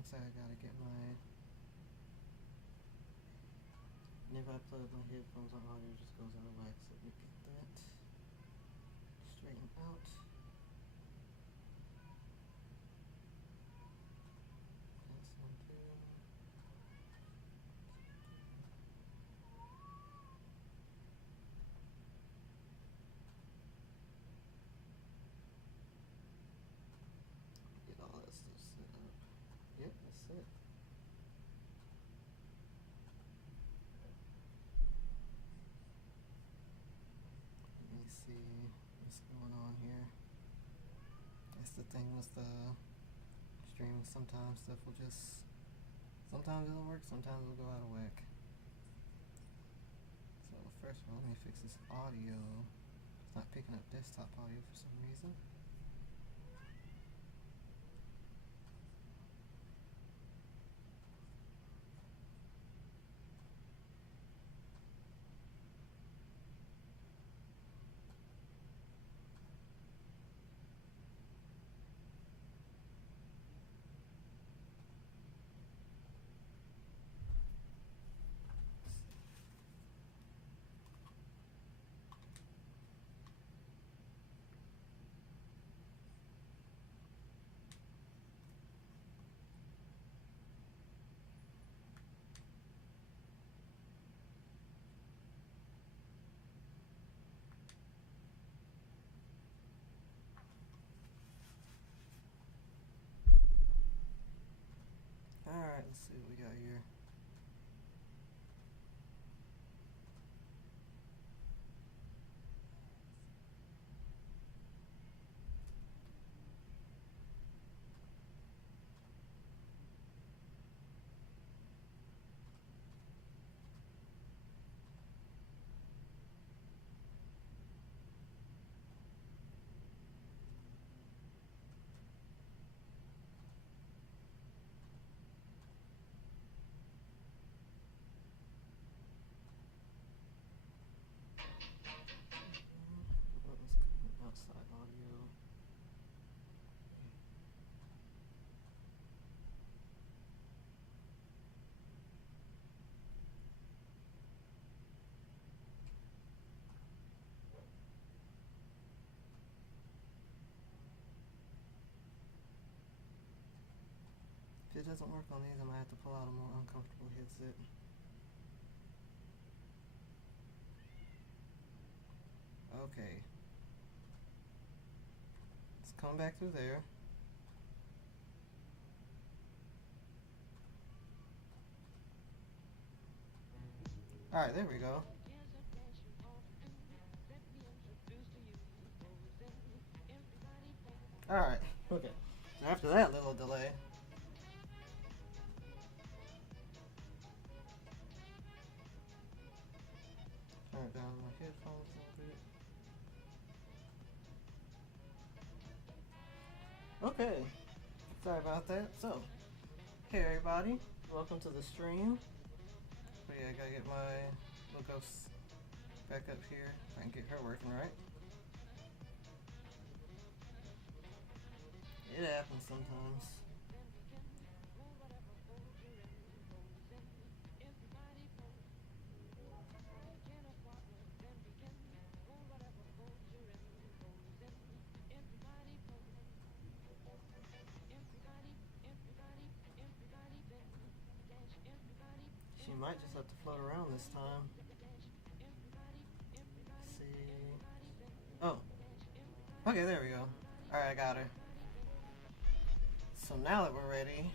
Looks like I gotta get my. And if I plug my headphones on, audio just goes out of whack. So let me get that straightened out. That's one too. Get all that stuff set up. Yep, that's it. Let me see what's going on here. That's the thing with the streaming. Sometimes stuff will just. Sometimes it'll work, sometimes it'll go out of whack. So first of all, let me fix this audio. It's not picking up desktop audio for some reason. Alright, let's see what we got here. Outside audio. If it doesn't work on these, I might have to pull out a more uncomfortable headset. Okay. Let's come back through there. Alright, there we go. Alright, okay. After that little delay. Turn it down my headphones a little bit. Okay. Sorry about that. So, hey everybody. Welcome to the stream. But yeah, I gotta get my little ghost back up here. If I can get her working right. It happens sometimes. She might just have to float around this time. Let's see. Oh. Okay, there we go. Alright, I got her. So now that we're ready.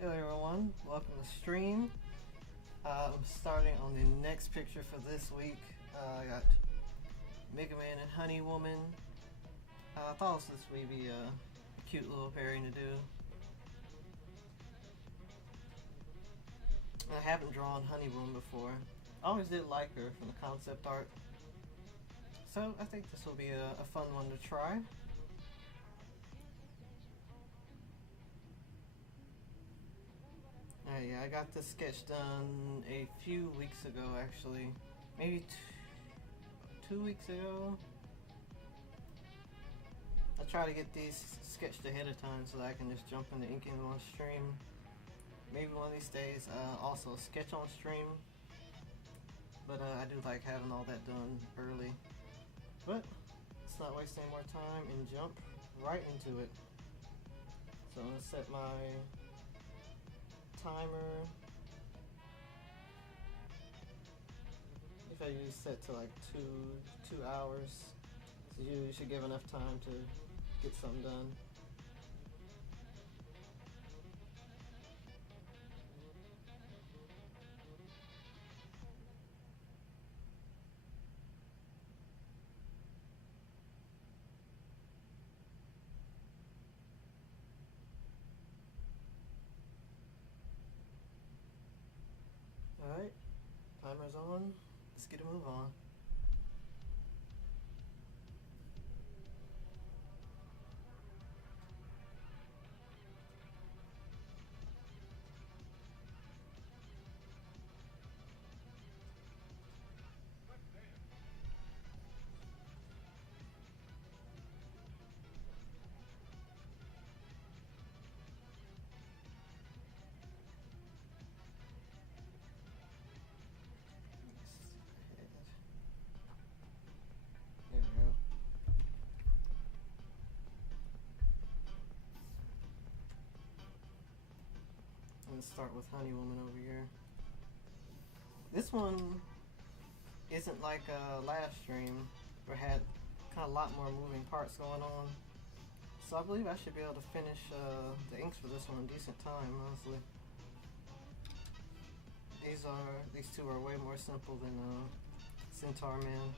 Hello everyone, welcome to the stream. I'm starting on the next picture for this week. I got Mega Man and Honey Woman. I thought this would be a cute little pairing to do. I haven't drawn Honey Woman before. I always did like her from the concept art. So I think this will be a fun one to try. Yeah, I got this sketch done a few weeks ago actually. Maybe 2 weeks ago. I try to get these sketched ahead of time so that I can just jump into inking on stream. Maybe one of these days, also sketch on stream. But I do like having all that done early. But let's not waste any more time and jump right into it. So I'm gonna set my timer. If I use set to like two hours, so you should give enough time to get something done. Alright, timer's on. Let's get a move on. There we go. Let's start with Honey Woman over here. This one isn't like last stream where I had kind of a lot more moving parts going on. So I believe I should be able to finish the inks for this one in decent time, honestly. These two are way more simple than Centaur Man.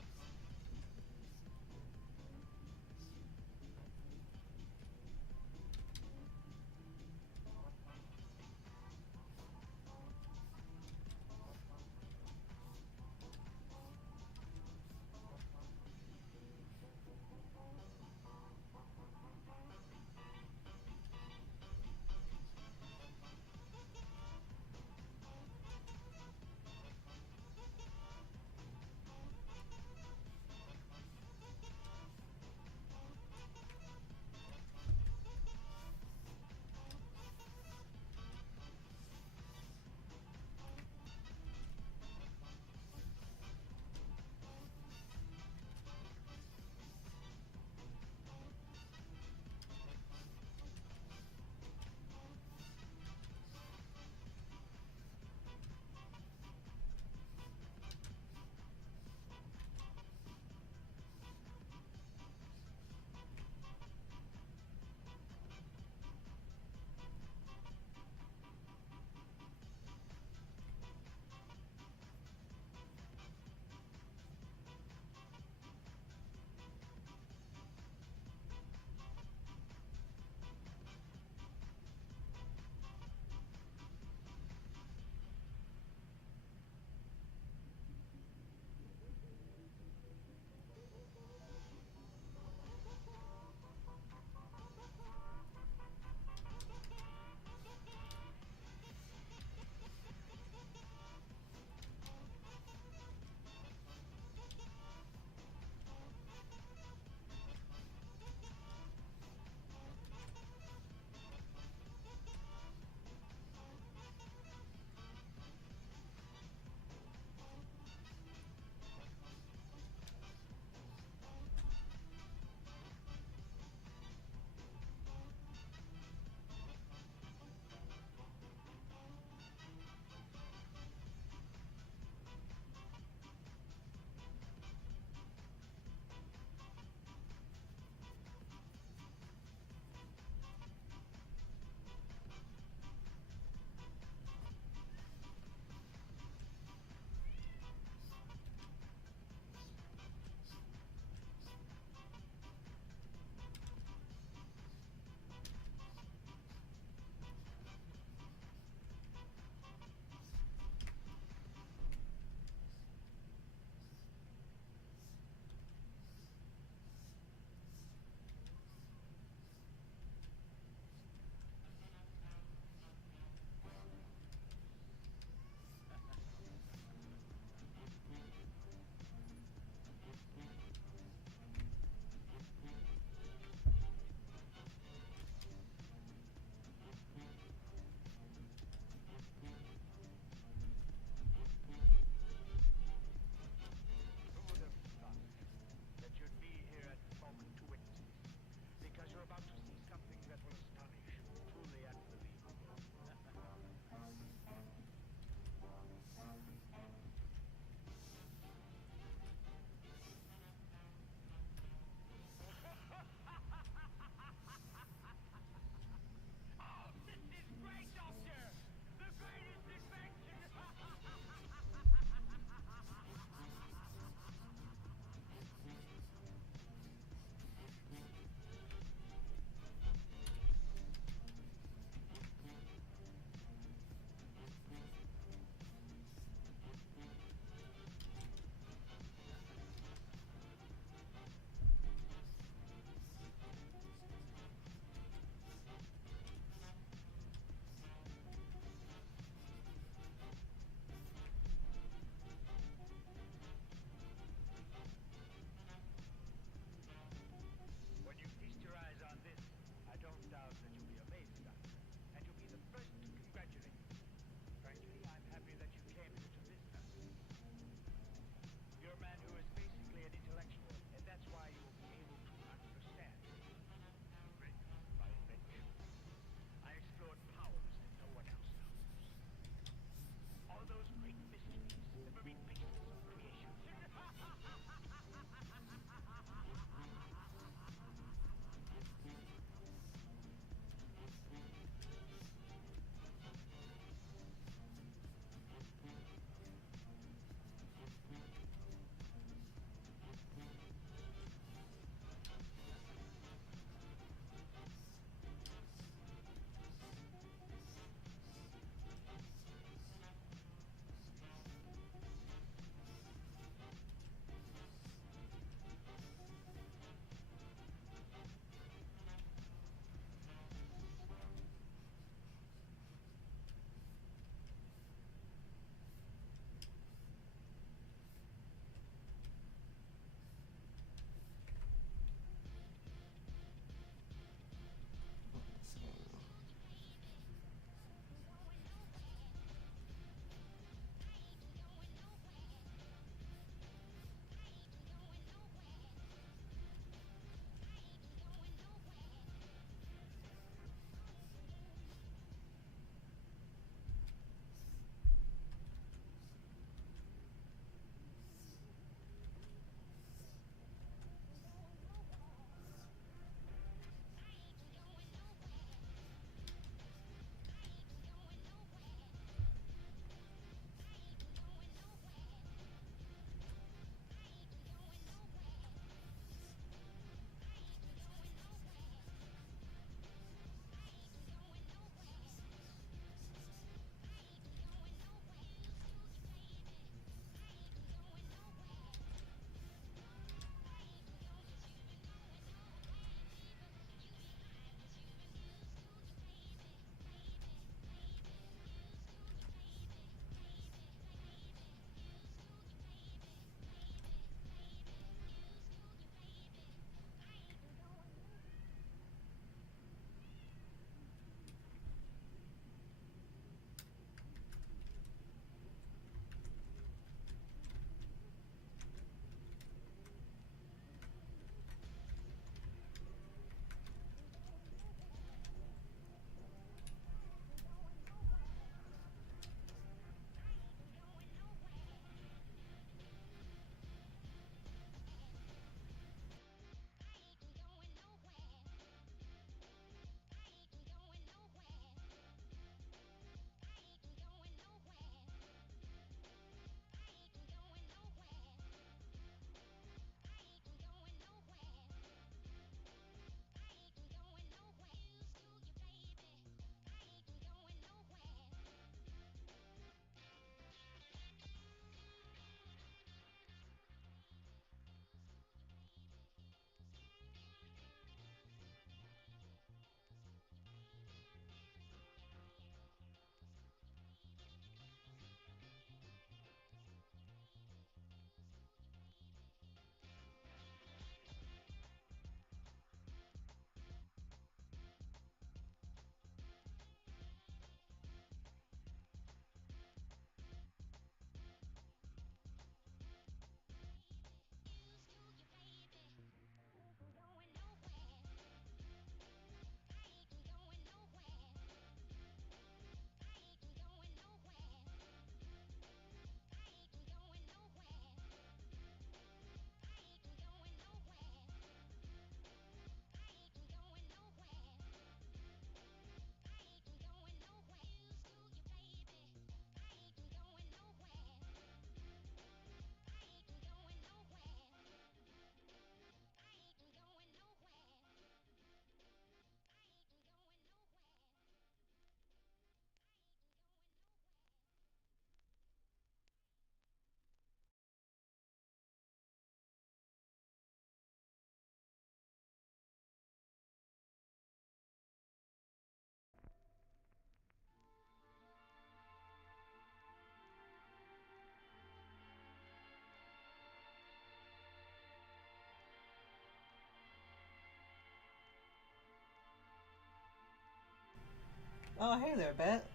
Oh, hey there, Bet.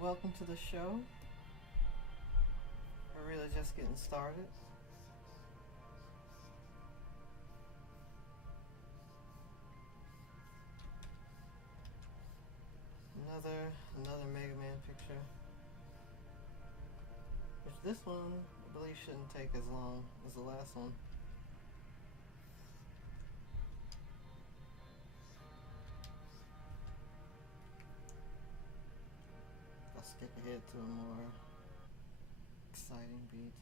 Welcome to the show. We're really just getting started. Another Mega Man picture. Which this one, I believe, shouldn't take as long as the last one. I'll skip ahead to a more exciting beat.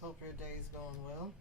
Hope your day's going well.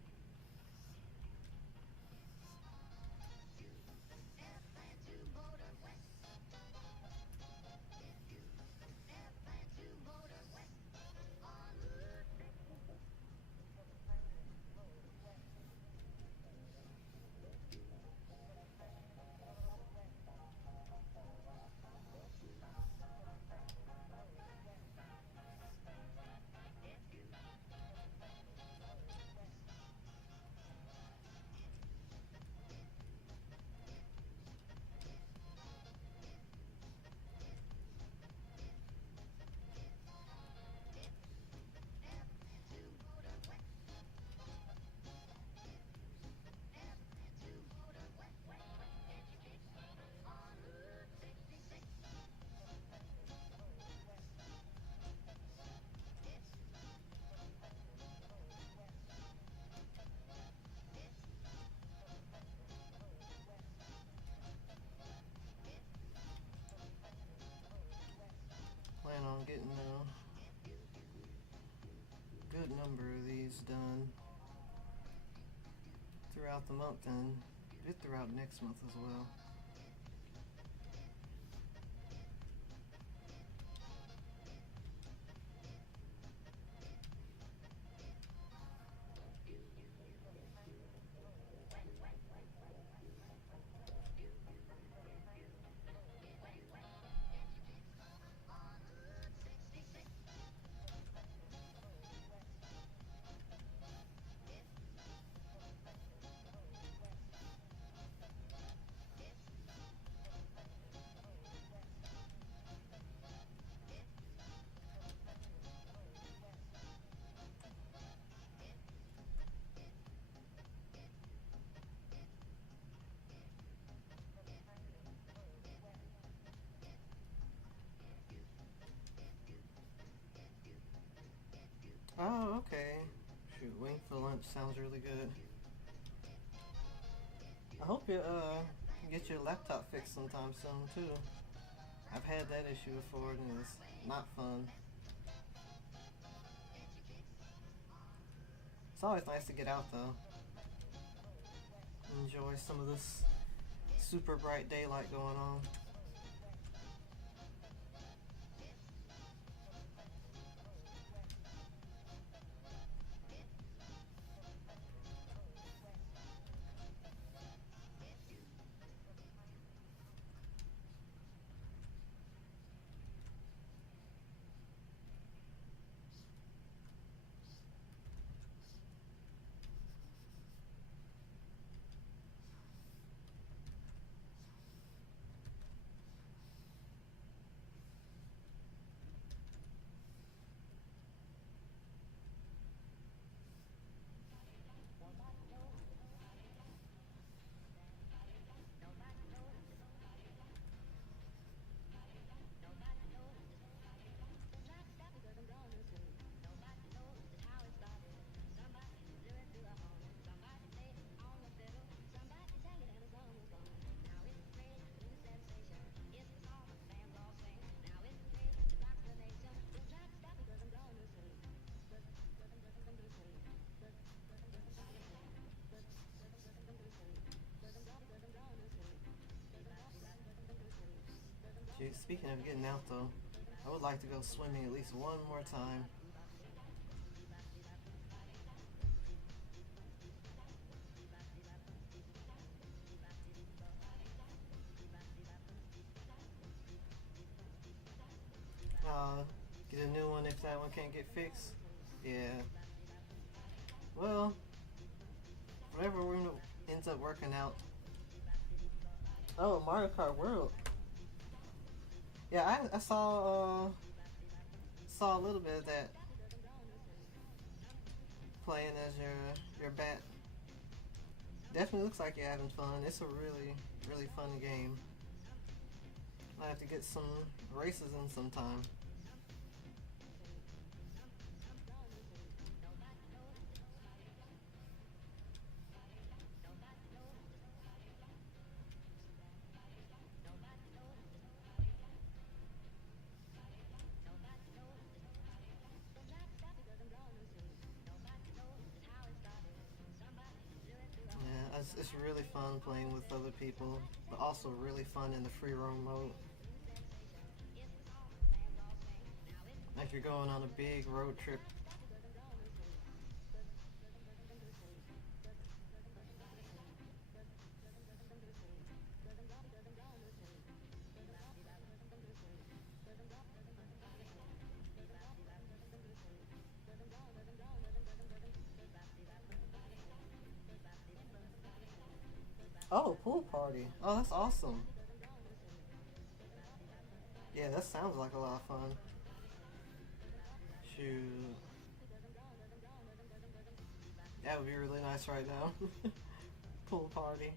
Plan on getting a good number of these done throughout the month and a bit throughout next month as well. Oh, okay. Shoot, waiting for lunch sounds really good. I hope you get your laptop fixed sometime soon too. I've had that issue before and it's not fun. It's always nice to get out though. Enjoy some of this super bright daylight going on. Gee, speaking of getting out though, I would like to go swimming at least one more time. one if that one can't get fixed. Yeah. Well, whatever ends up working out. Oh, Mario Kart World. Yeah, I saw a little bit of that playing as your bat. Definitely looks like you're having fun. It's a really fun game. I have to get some races in sometime. Yeah, it's really fun playing with other people, but also really fun in the free roam mode. Like you're going on a big road trip. Oh, pool party. Oh, that's awesome. Yeah, that sounds like a lot of fun. Shoot. That would be really nice right now. Pool party.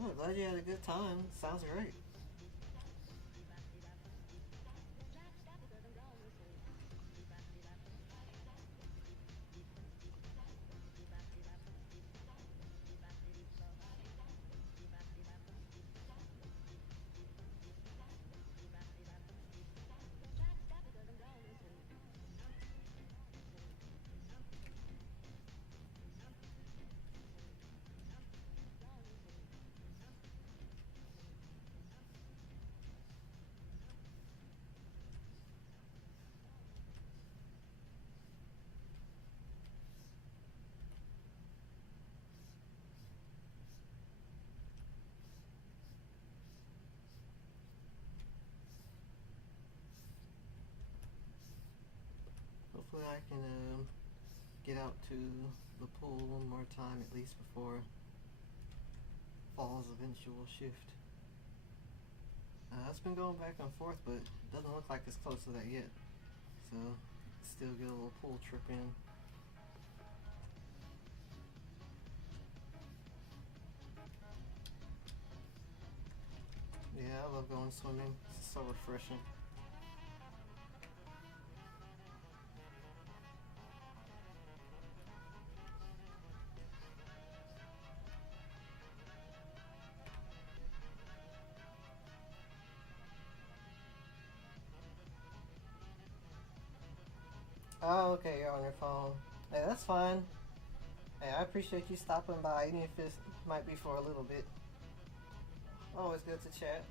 Oh, glad you had a good time. Sounds great. Hopefully I can get out to the pool one more time at least before fall's eventual shift. It's been going back and forth, but it doesn't look like it's close to that yet. So, still get a little pool trip in. Yeah, I love going swimming. It's so refreshing. Oh, okay, you're on your phone. Hey, that's fine. Hey, I appreciate you stopping by, even if it might be for a little bit. Always good to chat.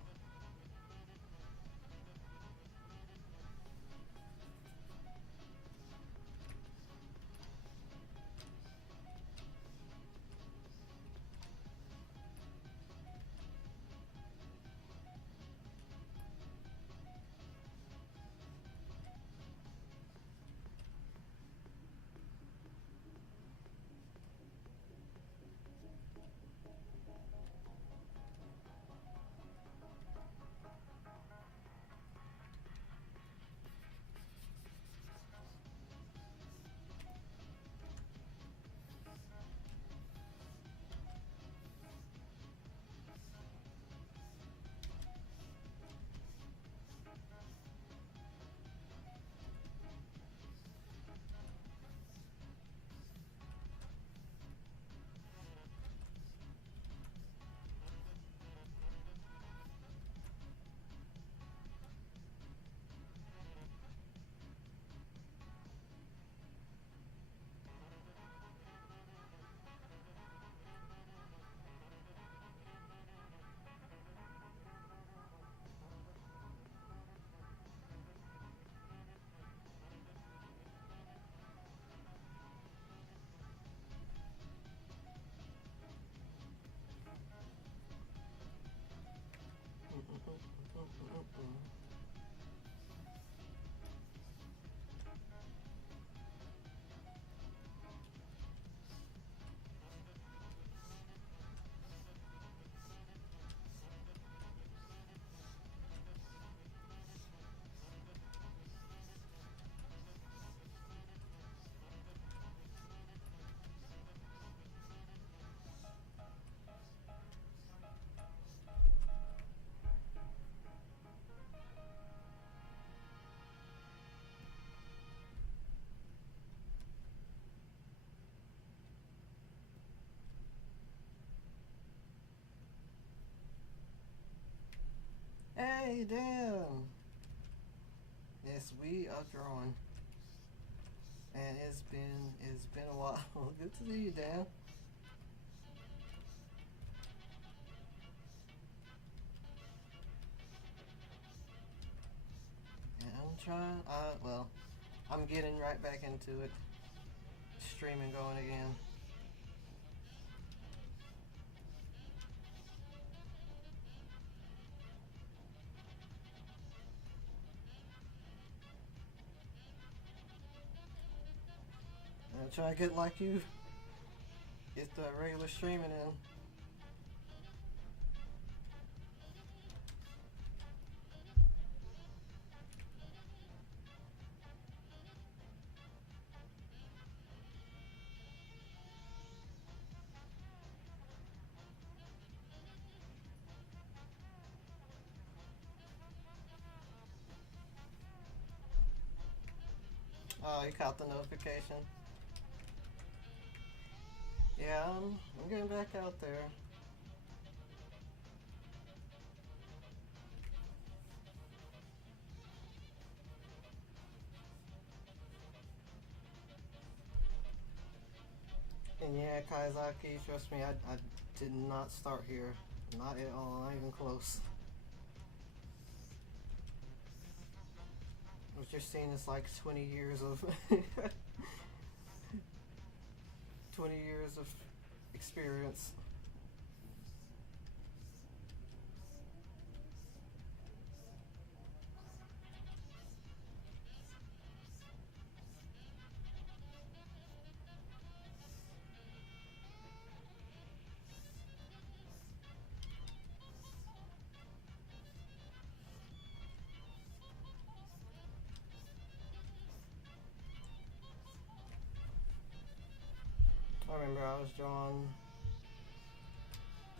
Hey, Dan! Yes, we are drawing. And it's been a while. Good to see you, Dan. And I'm trying. Well, I'm getting right back into it. Streaming going again. I'm trying to get like you. Get the regular streaming in. Oh, you caught the notification. Yeah, I'm getting back out there. And yeah, Kaizaki, trust me, I did not start here. Not at all, not even close. What you're seeing is like 20 years of 20 years of experience. I remember I was drawing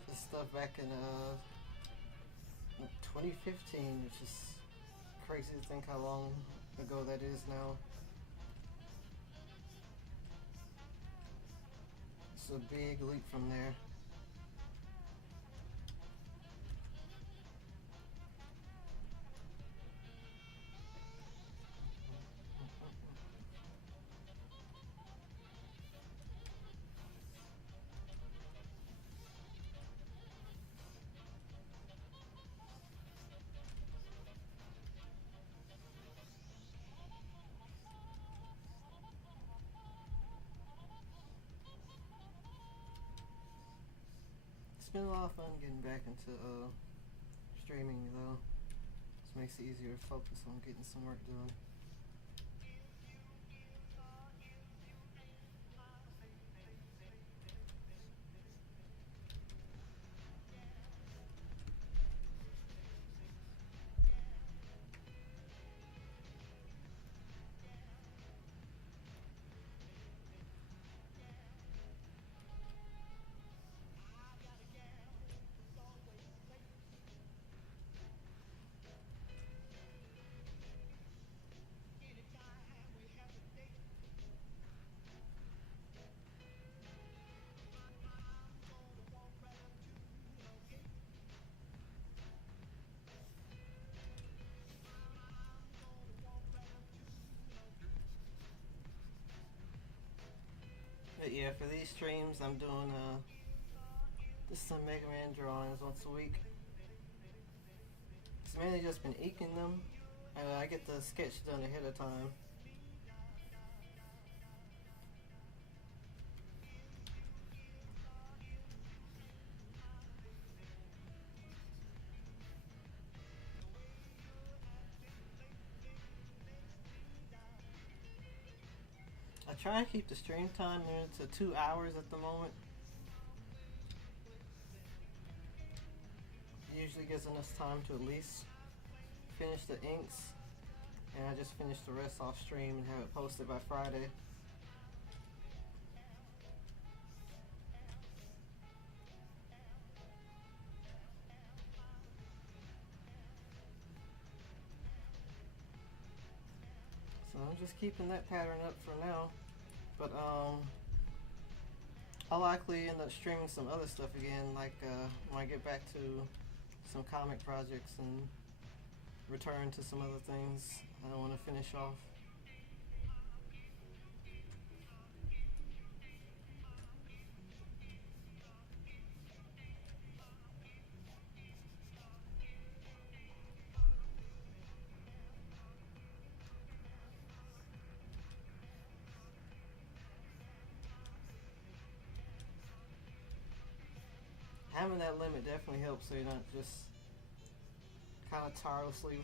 this stuff back in 2015, which is crazy to think how long ago that is now. It's a big leap from there. It's been a lot of fun getting back into streaming though. This makes it easier to focus on getting some work done. But yeah, for these streams, I'm doing just some Mega Man drawings once a week. It's mainly just been inking them. I get the sketch done ahead of time. I try to keep the stream time to 2 hours at the moment. It usually gives enough time to at least finish the inks, and I just finish the rest off stream and have it posted by Friday. So I'm just keeping that pattern up for now. But I'll likely end up streaming some other stuff again, like when I get back to some comic projects and return to some other things I want to finish off. Having that limit definitely helps so you're not just kind of tirelessly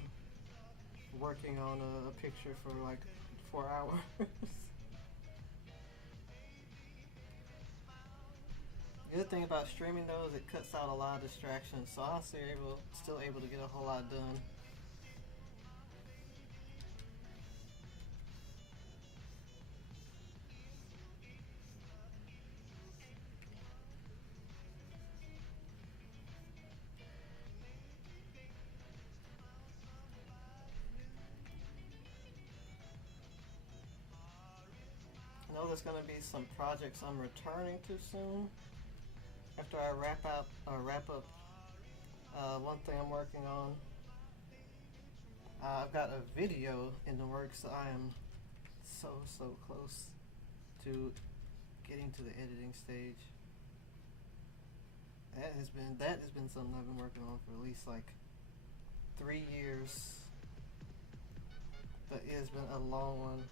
working on a picture for like 4 hours. The good thing about streaming though is it cuts out a lot of distractions, so honestly you're still able to get a whole lot done. I know there's going to be some projects I'm returning to soon. After I wrap up one thing I'm working on. I've got a video in the works that I am so close to getting to the editing stage. That has been something I've been working on for at least like 3 years. But it has been a long one.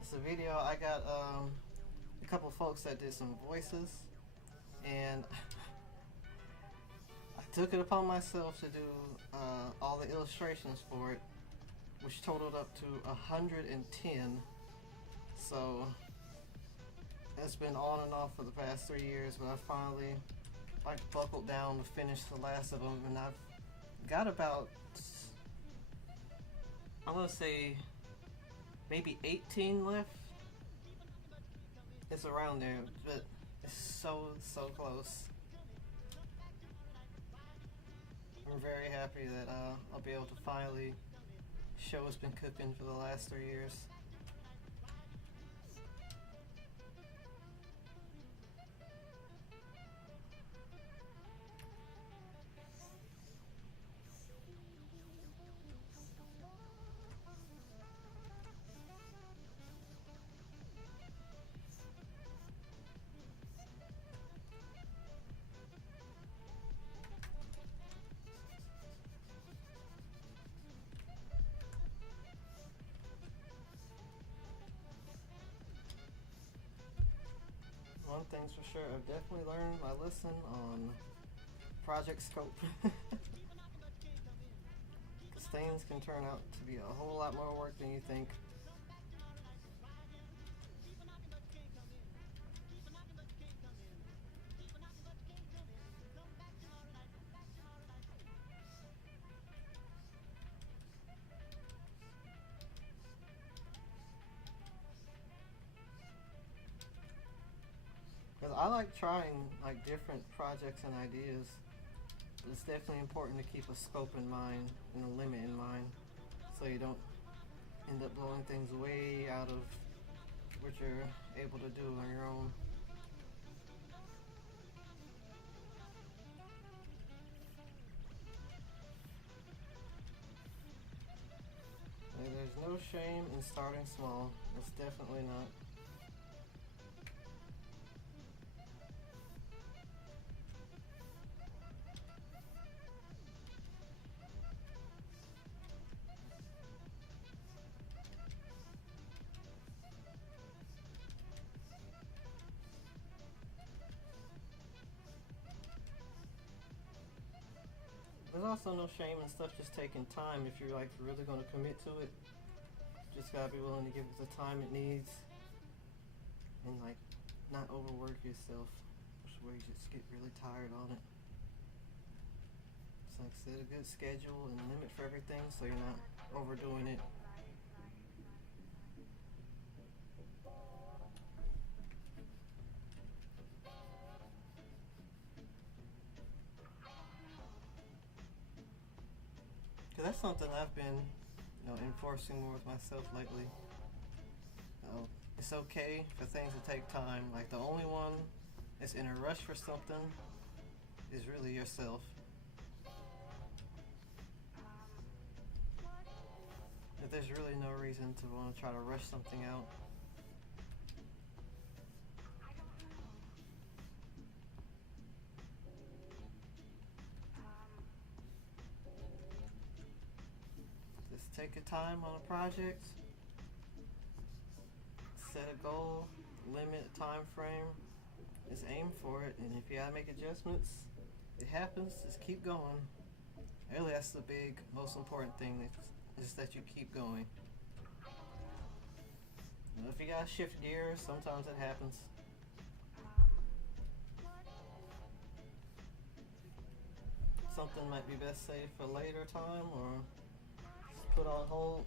It's a video I got a couple folks that did some voices, and I took it upon myself to do all the illustrations for it, which totaled up to 110. So it's been on and off for the past 3 years, but I finally buckled down to finish the last of them, and I've got about, I'm gonna say maybe 18 left. It's around there, but it's so close. I'm very happy that I'll be able to finally show what's been cooking for the last 3 years. One thing's for sure, I've definitely learned my lesson on project scope. Because things can turn out to be a whole lot more work than you think. Because I like trying like different projects and ideas, but it's definitely important to keep a scope in mind and a limit in mind, so you don't end up blowing things way out of what you're able to do on your own. There's no shame in starting small. It's definitely not. There's also no shame in stuff just taking time if you're like really going to commit to it. Just gotta be willing to give it the time it needs and like not overwork yourself, which is where you just get really tired on it. It's like set a good schedule and limit for everything so you're not overdoing it. Cause that's something I've been, enforcing more with myself lately. It's okay for things to take time. Like the only one that's in a rush for something is really yourself. But there's really no reason to want to try to rush something out. Just take your time on a project, set a goal, limit a time frame, just aim for it, and if you gotta make adjustments, it happens, just keep going. Really, that's the big, most important thing, is that you keep going. You know, if you gotta shift gears, sometimes it happens. Something might be best saved for later time or just put on hold.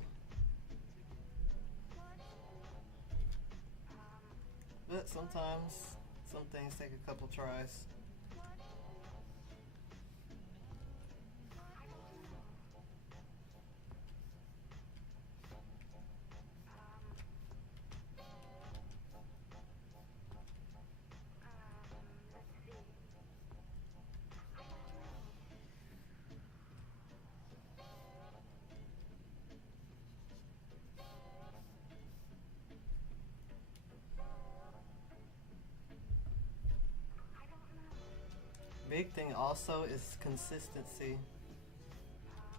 But sometimes some things take a couple tries. Big thing also is consistency,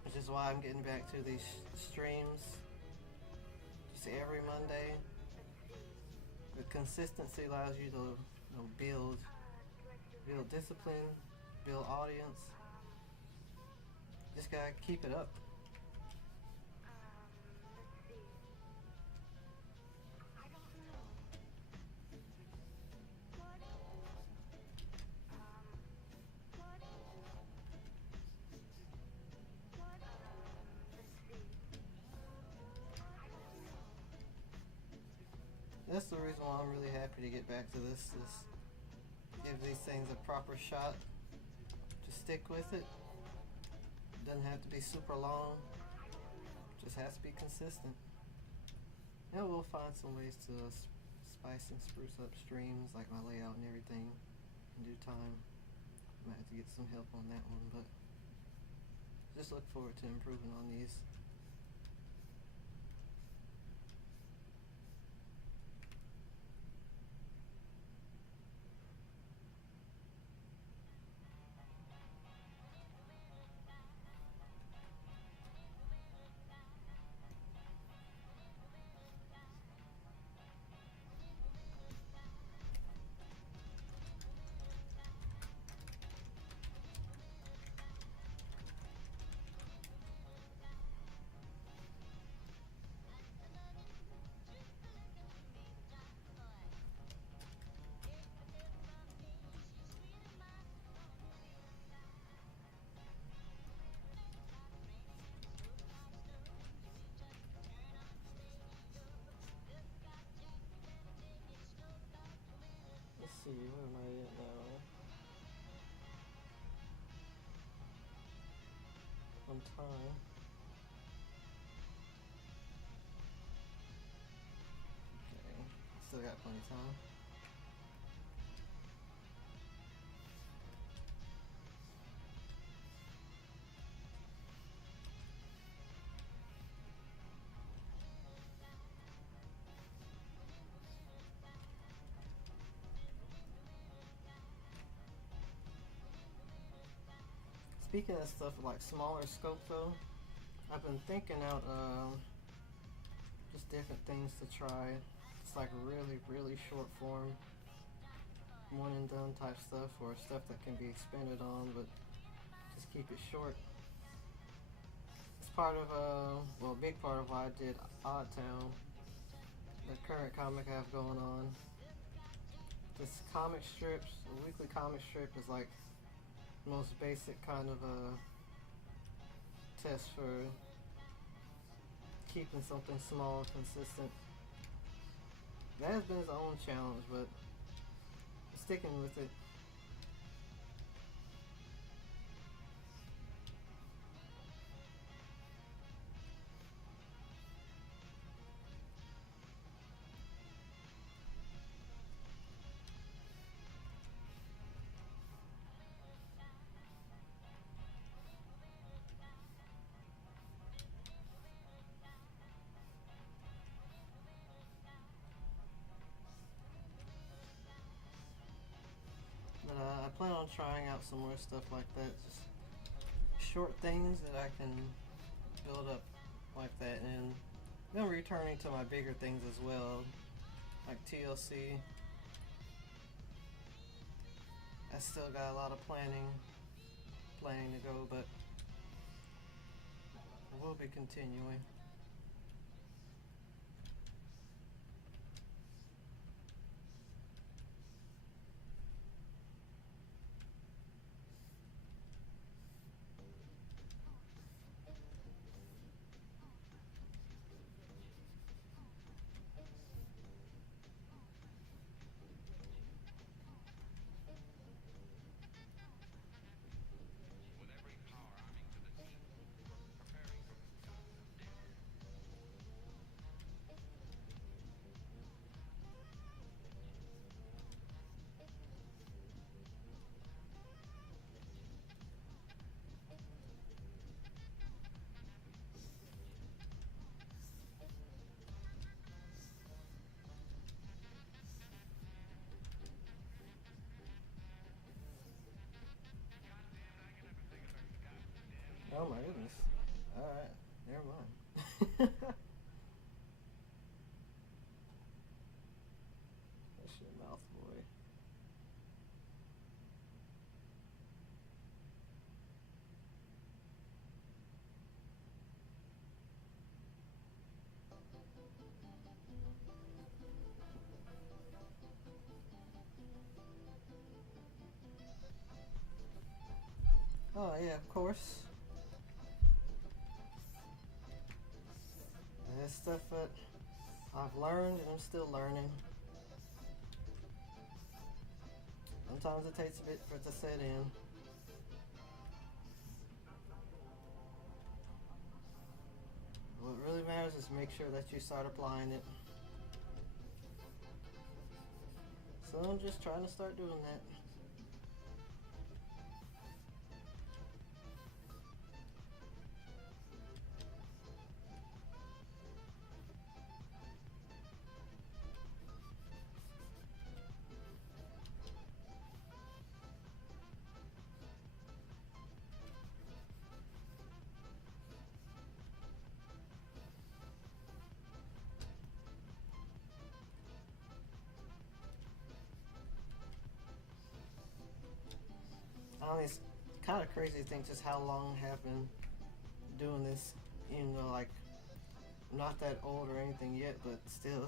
which is why I'm getting back to these streams just every Monday. The consistency allows you to build discipline, build audience. Just gotta keep it up. That's the reason why I'm really happy to get back to this. Is give these things a proper shot. Just stick with it. Doesn't have to be super long. Just has to be consistent. And we'll find some ways to spice and spruce up streams, like my layout and everything, in due time. Might have to get some help on that one, but just look forward to improving on these. Let's see, where am I at now? On time. Okay, still got plenty of time. Speaking of stuff like smaller scope though, I've been thinking out just different things to try. It's like really short form, one and done type stuff, or stuff that can be expanded on, but just keep it short. It's part of a big part of why I did Odd Town, the current comic I have going on. This comic strips, a weekly comic strip is like most basic kind of a test for keeping something small consistent. That has been its own challenge, but sticking with it. trying out some more stuff like that. Just short things that I can build up like that, and then returning to my bigger things as well, like TLC. I still got a lot of planning to go, but we'll be continuing. Oh my goodness. Alright, never mind. That's your mouth, boy. Oh yeah, of course. There's stuff that I've learned and I'm still learning. Sometimes it takes a bit for it to set in. What really matters is make sure that you start applying it. So I'm just trying to start doing that. It's kind of crazy to think just how long I have been doing this. You know, like, I'm not that old or anything yet, but still,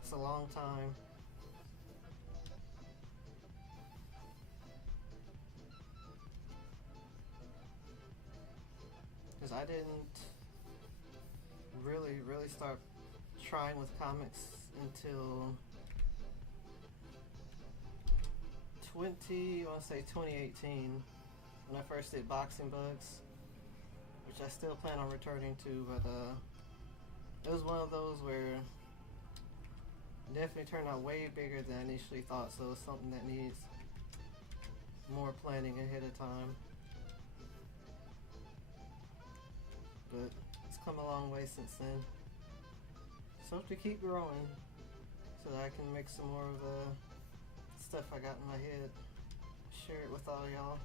it's a long time. Because I didn't really start trying with comics until I want to say 2018, when I first did Boxing Bugs, which I still plan on returning to, but it was one of those where it definitely turned out way bigger than I initially thought, so it's something that needs more planning ahead of time. But it's come a long way since then. So I have to keep growing so that I can make some more of the stuff I got in my head, share it with all y'all.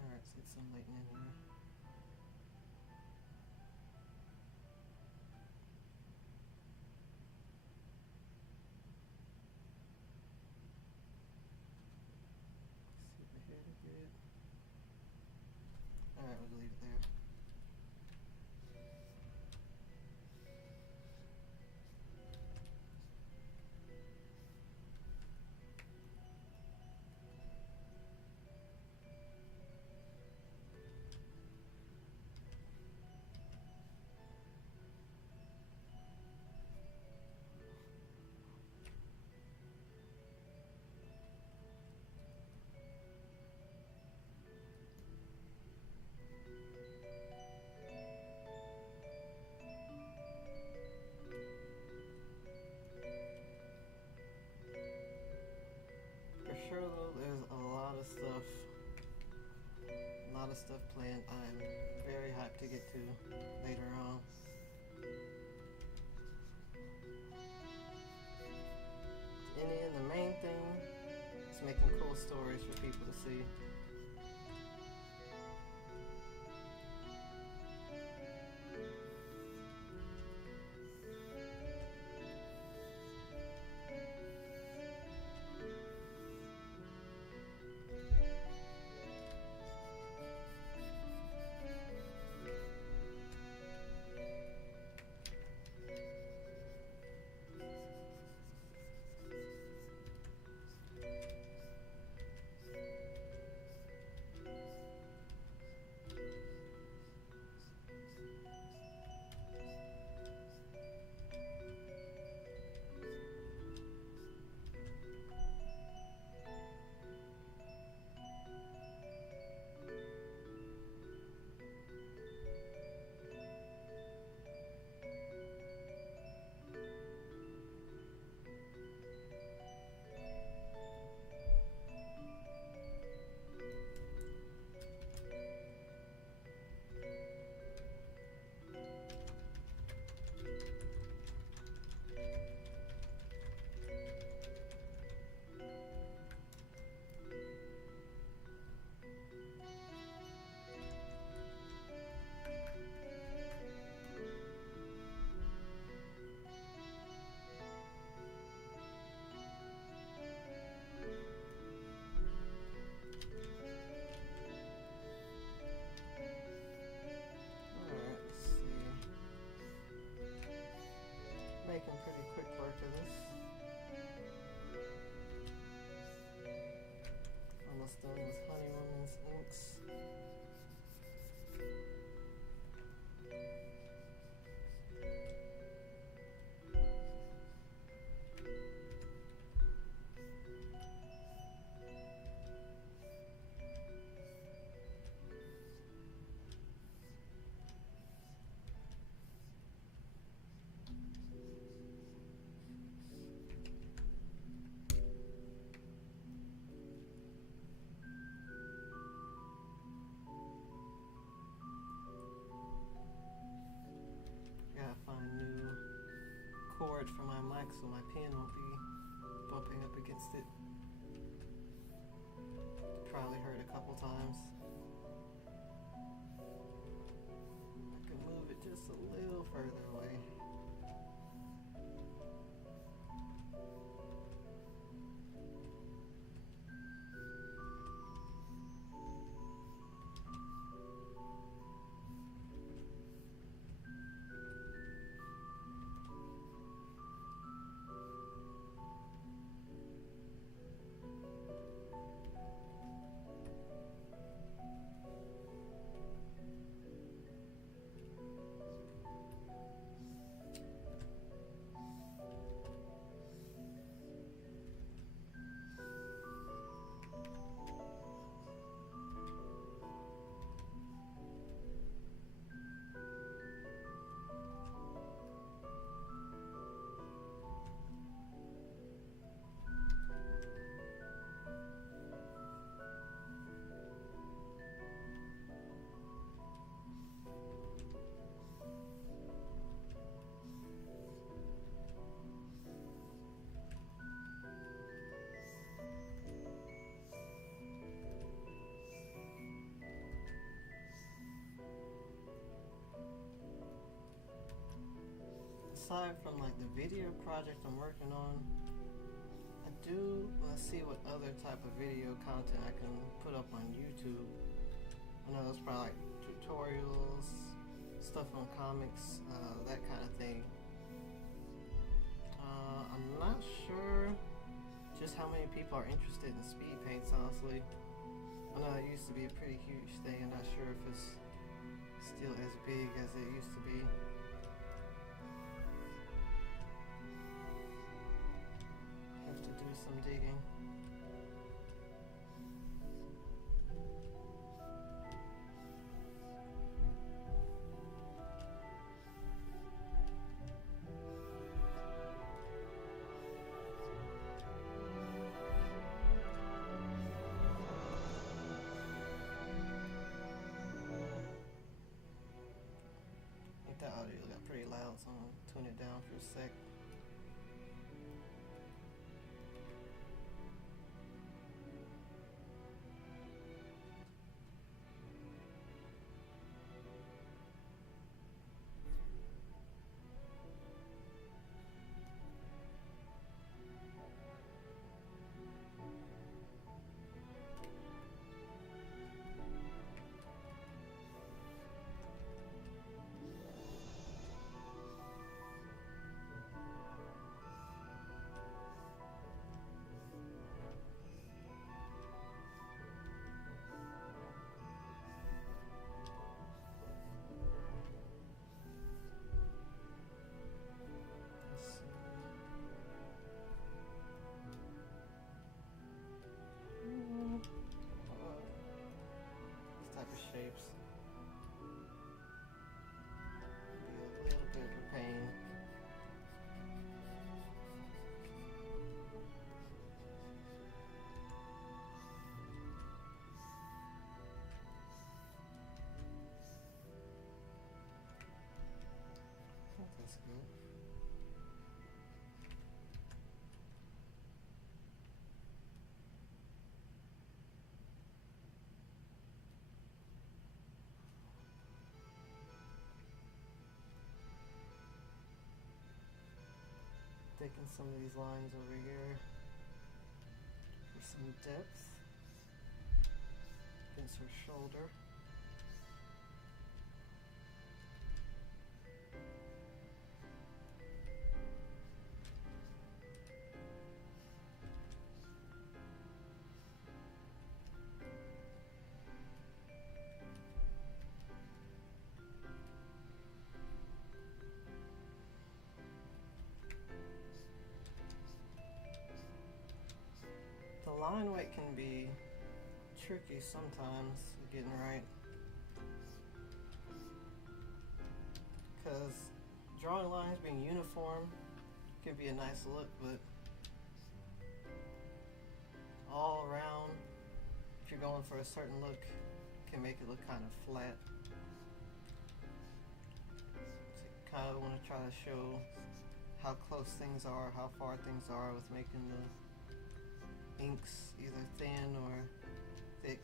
Alright, let's get some lighting in here. Alright, we'll leave it there. Sure though, there's a lot of stuff planned. I'm very hyped to get to later on. In the end, the main thing is making cool stories for people to see. Making pretty quick work of this. Almost done with Honey Woman's inks. Cord for my mic so my pen won't be bumping up against it. Probably heard a couple times. I can move it just a little further away. Aside from like the video project I'm working on, I do want to see what other type of video content I can put up on YouTube. I know that's probably like tutorials, stuff on comics, that kind of thing. I'm not sure just how many people are interested in speed paints, honestly. I know it used to be a pretty huge thing. I'm not sure if it's still as big as it used to be. Have to do some digging. That audio got pretty loud, so I'm gonna tune it down for a sec. Shapes. Be a little bit of a pain. I think that's good. Taking some of these lines over here for some depth against her shoulder. The line weight can be tricky sometimes, getting right, because drawing lines being uniform can be a nice look, but all around, if you're going for a certain look, can make it look kind of flat. So you kind of want to try to show how close things are, how far things are with making the inks either thin or thick,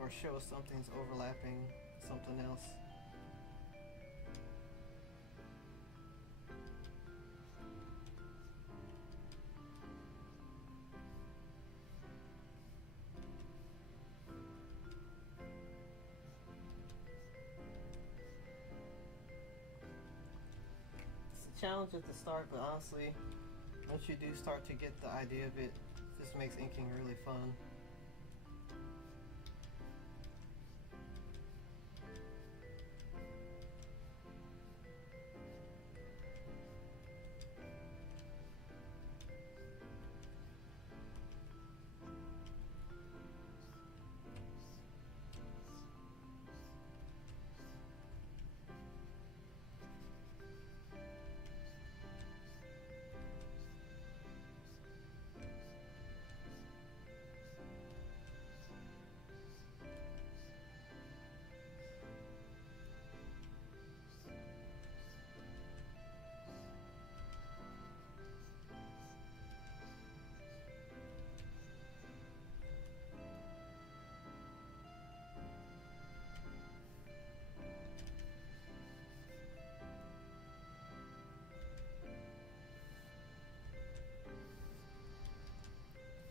or show something's overlapping something else. It's a challenge at the start, but honestly, once you do start to get the idea of it, it just makes inking really fun.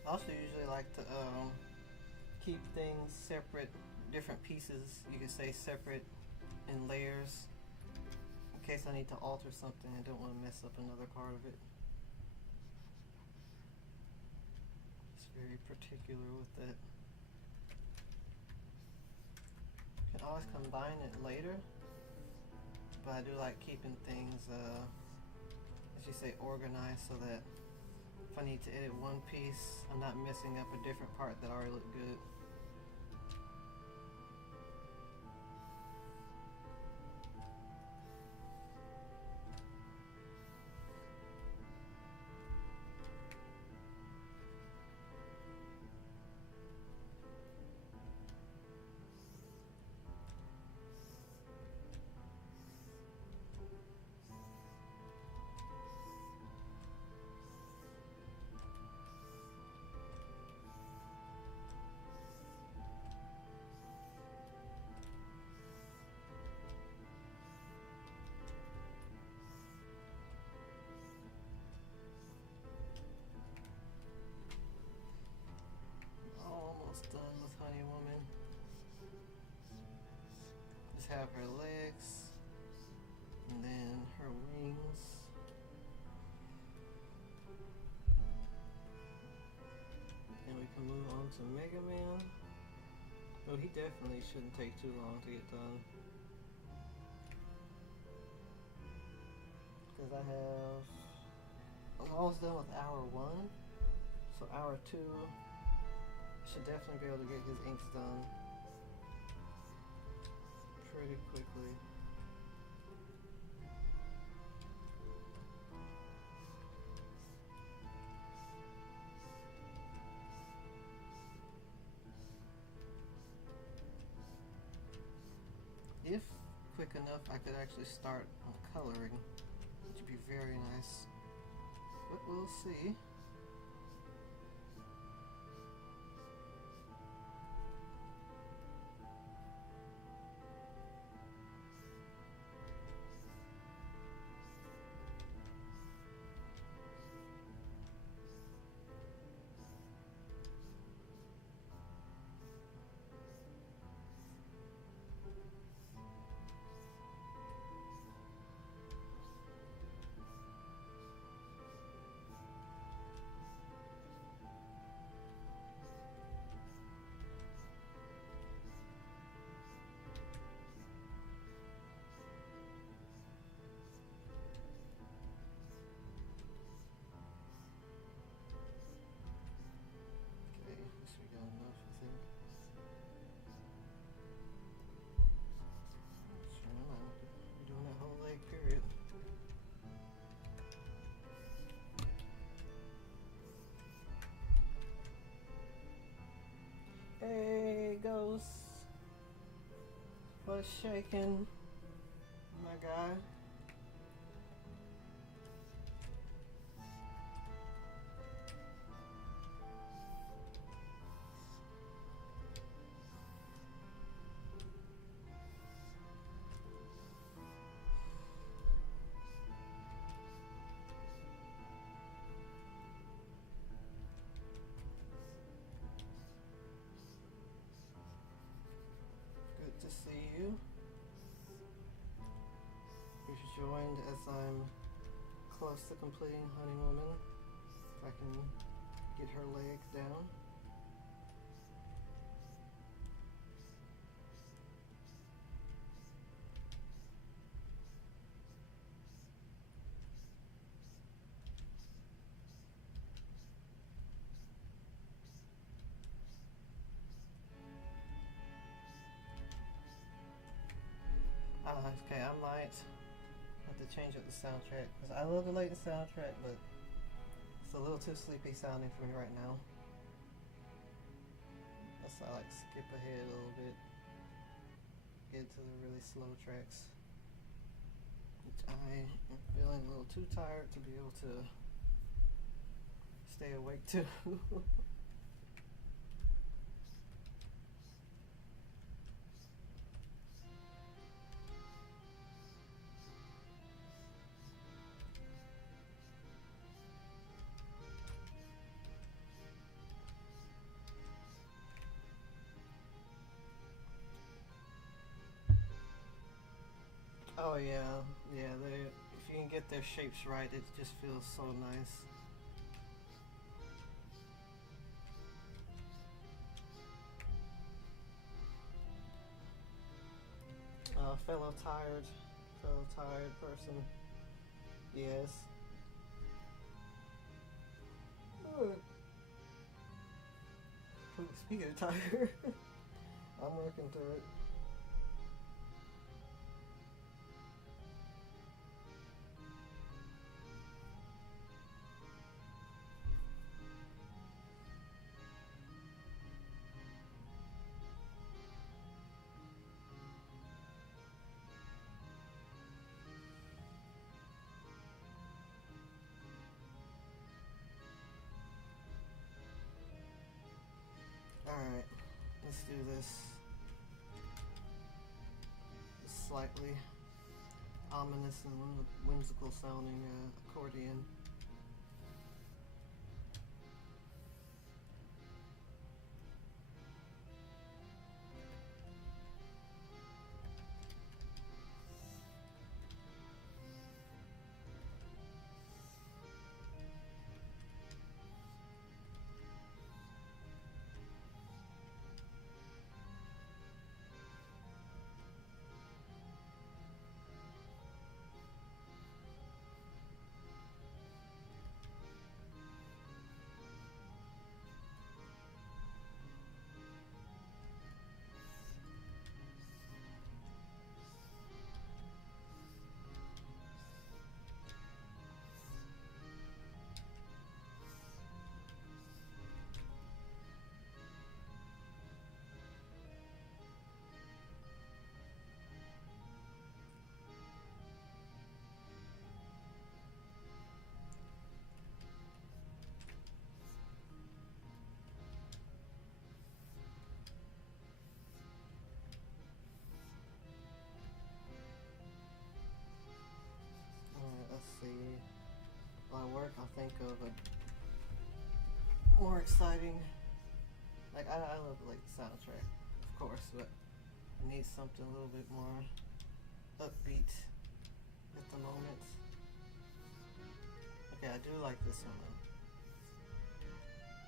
I also usually like to keep things separate different pieces, you can say separate in layers, in case I need to alter something. I don't want to mess up another part of it. It's very particular with that. You can always combine it later, but I do like keeping things, as you say, organized, so that if I need to edit one piece, I'm not messing up a different part that already looked good. Almost done with Honey Woman. Just have her legs and then her wings. And we can move on to Mega Man. Oh, he definitely shouldn't take too long to get done. Because I'm almost done with hour 1. So hour 2, should definitely be able to get his inks done pretty quickly. If quick enough, I could actually start on coloring, which would be very nice, but we'll see. Hey, Ghost. What's shaking, my guy? Good to see you. You've joined as I'm close to completing Honey Woman. If I can get her legs down. Okay, I might have to change up the soundtrack, because I love the latest soundtrack, but it's a little too sleepy sounding for me right now. That's why I like skip ahead a little bit, get to the really slow tracks, which I am feeling a little too tired to be able to stay awake to. Oh yeah, yeah. They if you can get their shapes right, it just feels so nice. Fellow tired person. Yes. Speaking of tired, I'm working through it. All right, let's do this. Slightly ominous and whimsical sounding accordion. Alright, let's see. When I work, I'll think of a more exciting. Like I love like the soundtrack, of course, but I need something a little bit more upbeat at the moment. Okay, I do like this one though.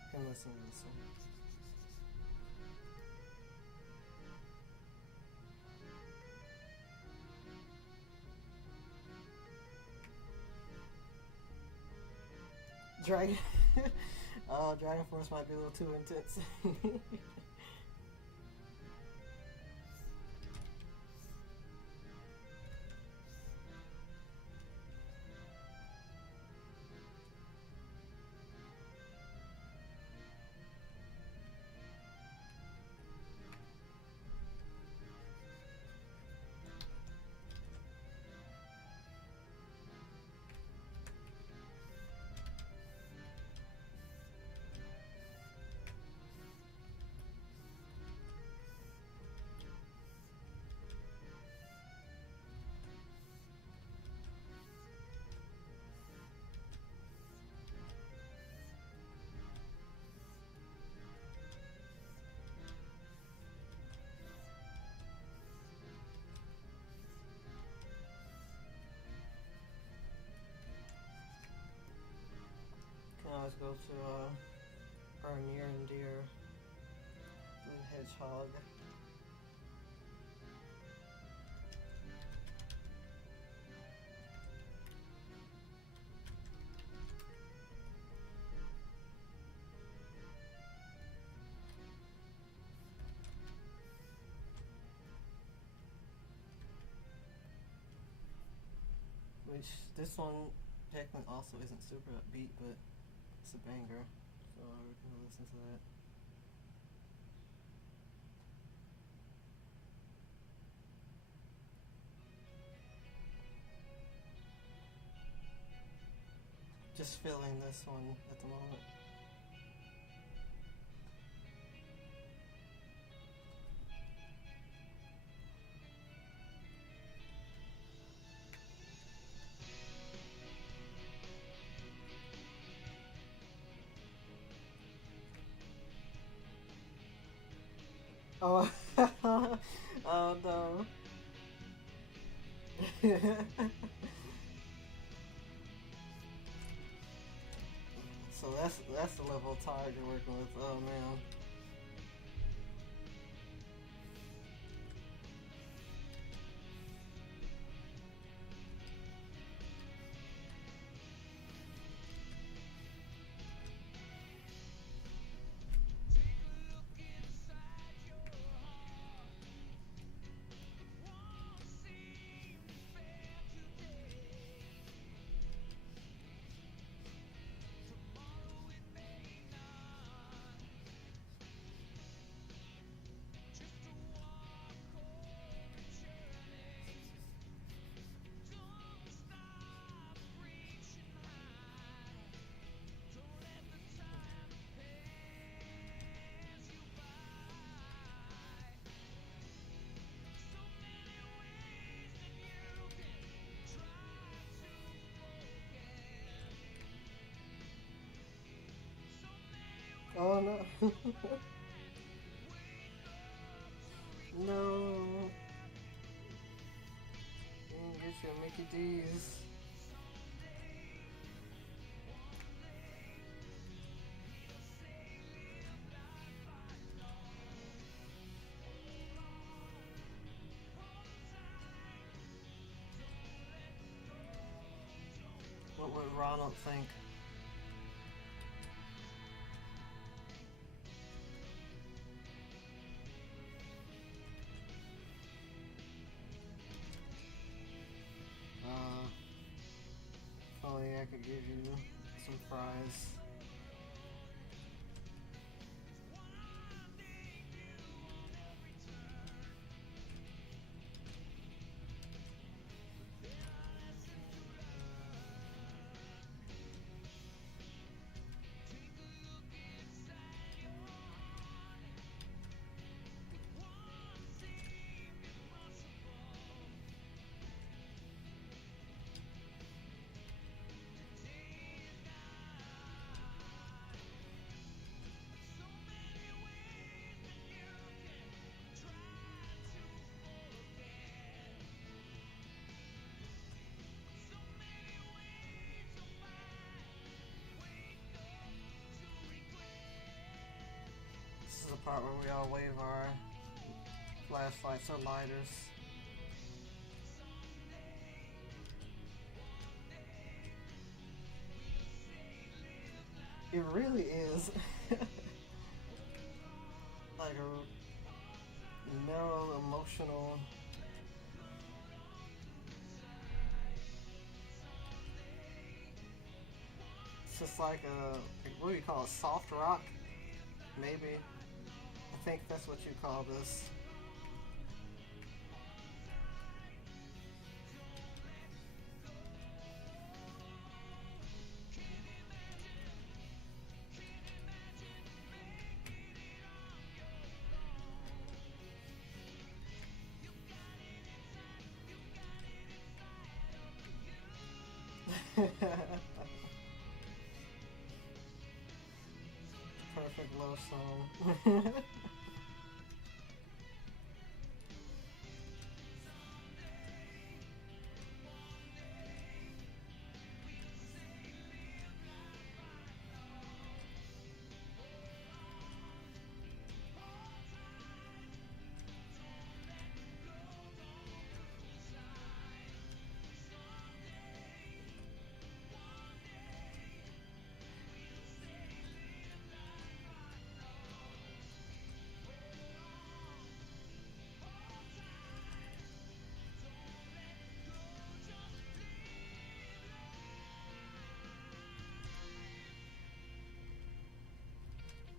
You can listen to this one. Dragon. Dragon Force might be a little too intense. Can always go to our near and dear blue hedgehog. Which this one technically also isn't super upbeat, but it's a banger. So we're gonna listen to that. Just feeling this one at the moment. Oh, oh no. So that's the level of tired you're working with. Oh man. Oh no. No. Get your Mickey D's. What would Ronald think? Oh yeah, I could give you some fries. This is the part where we all wave our flashlights or lighters. It really is like a narrow emotional. It's just like a, what do you call it, soft rock? Maybe. I think that's what you call this. Perfect love song.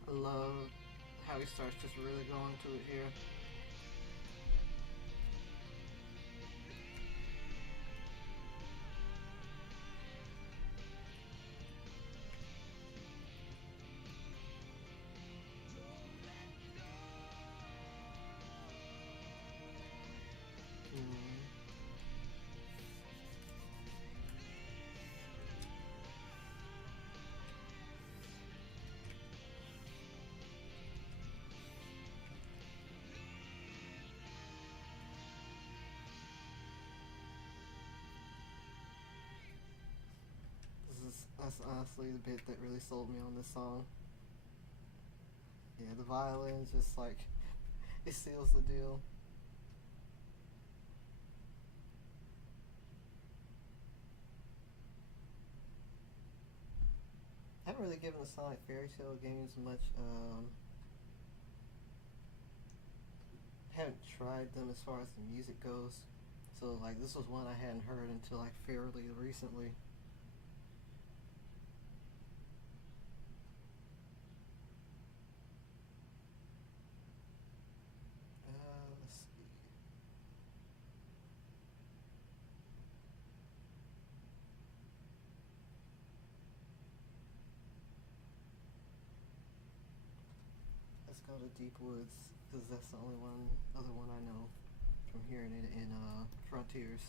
I love how he starts just really going to it here. That's honestly the bit that really sold me on this song. Yeah, the violin just like it seals the deal. I haven't really given the Sonic Fairy Tale games much. Haven't tried them as far as the music goes. So like this was one I hadn't heard until like fairly recently. Let's see. Let's go to Deep Woods because that's the only other one I know from hearing it in Frontiers.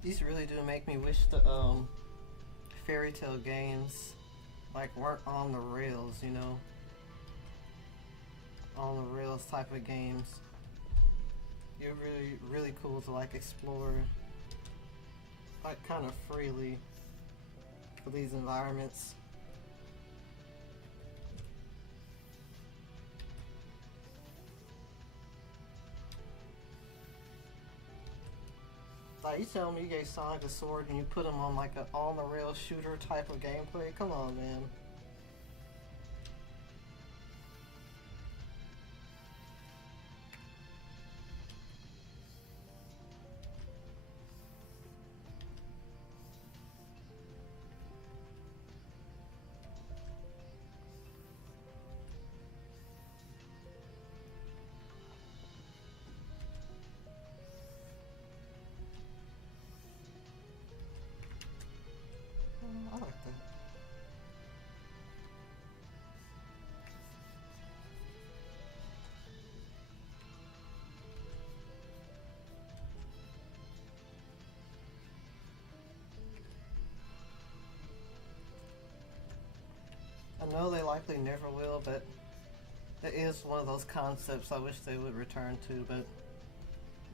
These really do make me wish the fairy tale games like weren't on the rails, you know, on the rails type of games. You're really cool to like explore like kind of freely for these environments. Like you tell me you gave Sonic a sword and you put him on like a on the rail shooter type of gameplay. Come on, man. I like that. I know they likely never will, but it is one of those concepts I wish they would return to, but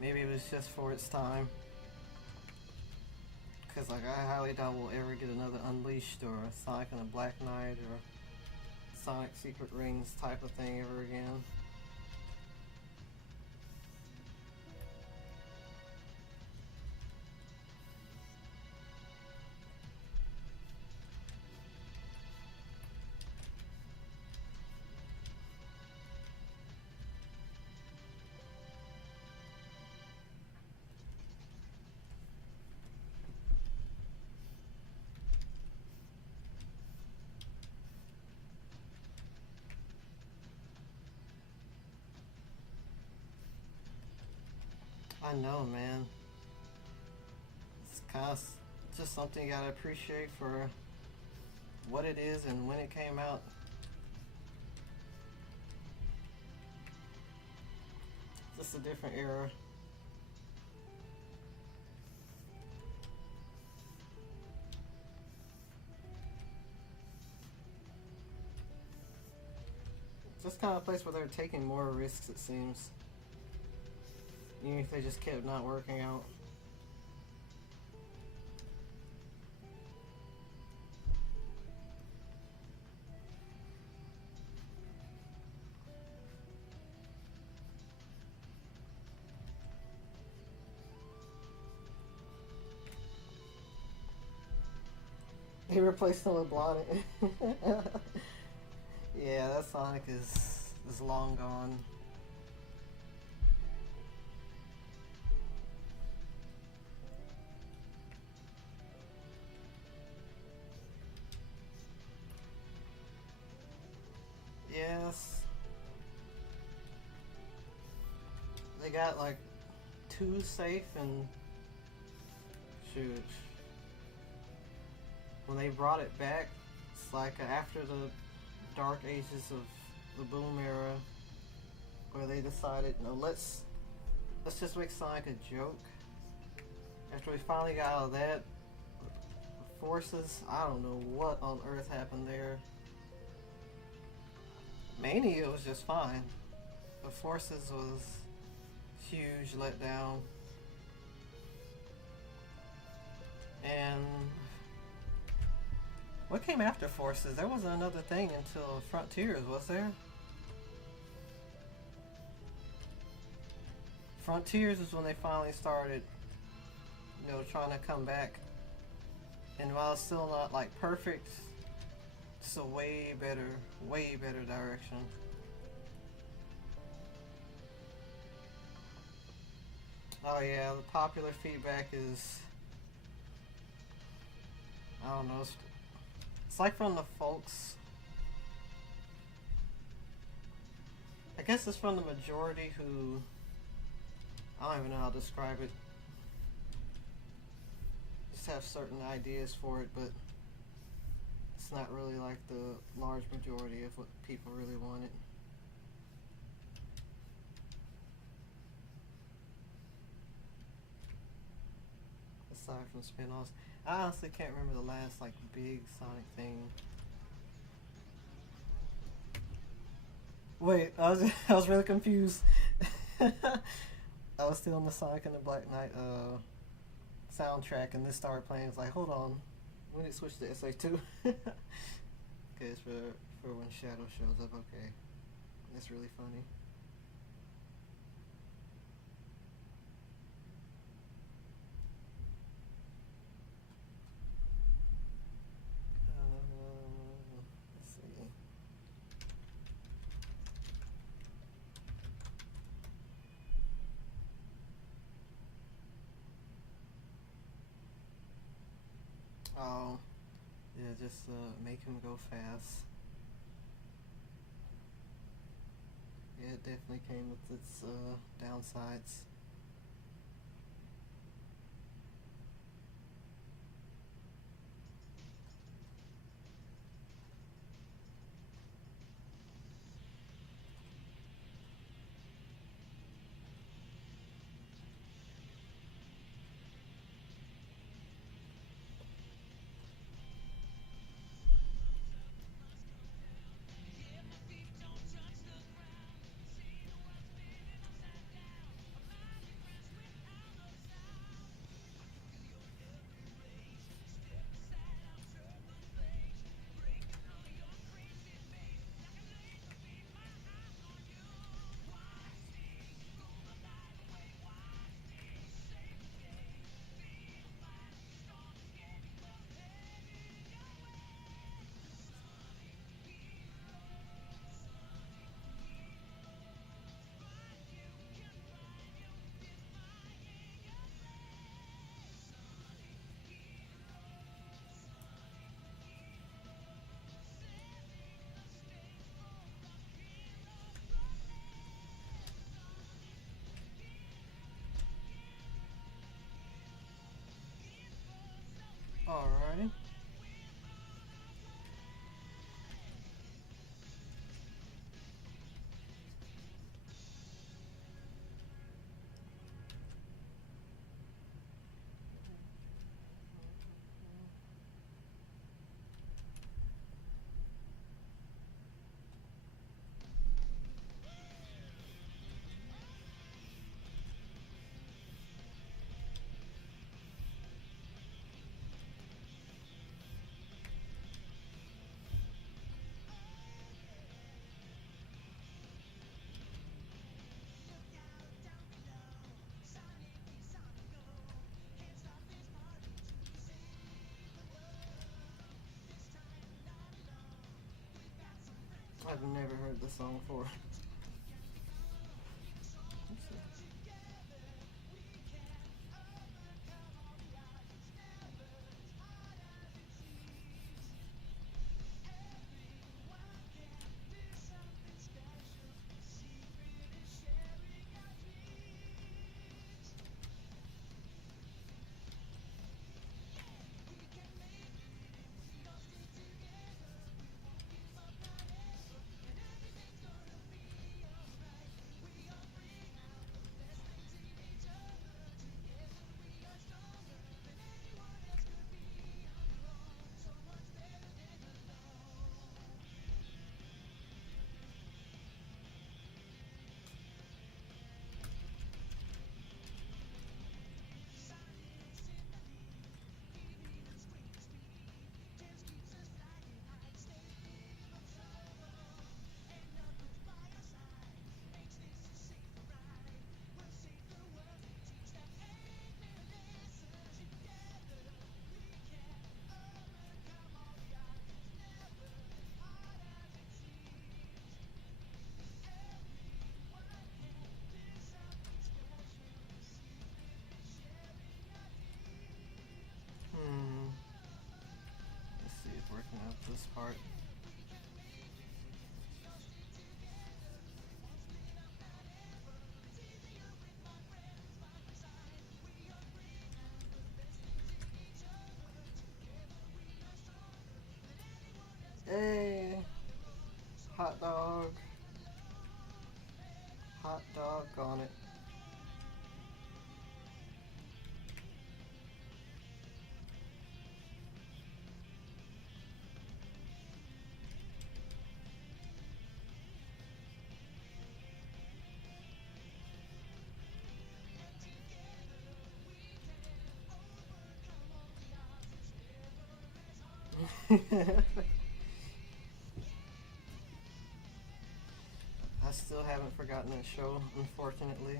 maybe it was just for its time. Because like I highly doubt we'll ever get another Unleashed or Sonic and the Black Knight or Sonic Secret Rings type of thing ever again. I know, man. It's kind of just something you gotta appreciate for what it is and when it came out. Just a different era. Just kind of a place where they're taking more risks, it seems. Even if they just kept not working out. He replaced him with blonde. Yeah, that Sonic is long gone. Yes, they got like too safe and shoot. When they brought it back, it's like after the dark ages of the boom era, where they decided, no, let's just make Sonic a joke. After we finally got out of that, Forces, I don't know what on earth happened there. Mania was just fine, but Forces was huge letdown. And what came after Forces? There wasn't another thing until Frontiers, was there? Frontiers is when they finally started, trying to come back. And while it's still not like perfect, it's a way better direction. Oh yeah, the popular feedback is, I don't know, it's like from the folks. I guess it's from the majority who, I don't even know how to describe it. Just have certain ideas for it, but it's not really like the large majority of what people really wanted. Aside from spin-offs, I honestly can't remember the last like big Sonic thing. Wait, I was really confused. I was still on the Sonic and the Black Knight soundtrack, and this started playing. It's like, hold on, we need to switch to SA2. Okay, it's for when Shadow shows up. Okay, that's really funny. Let's see. Oh, yeah, just make him go fast. Yeah, it definitely came with its downsides. Alrighty. I've never heard this song before. Let's see if working out this part. Hey, hot dog. Hot dog on it. I still haven't forgotten that show, unfortunately.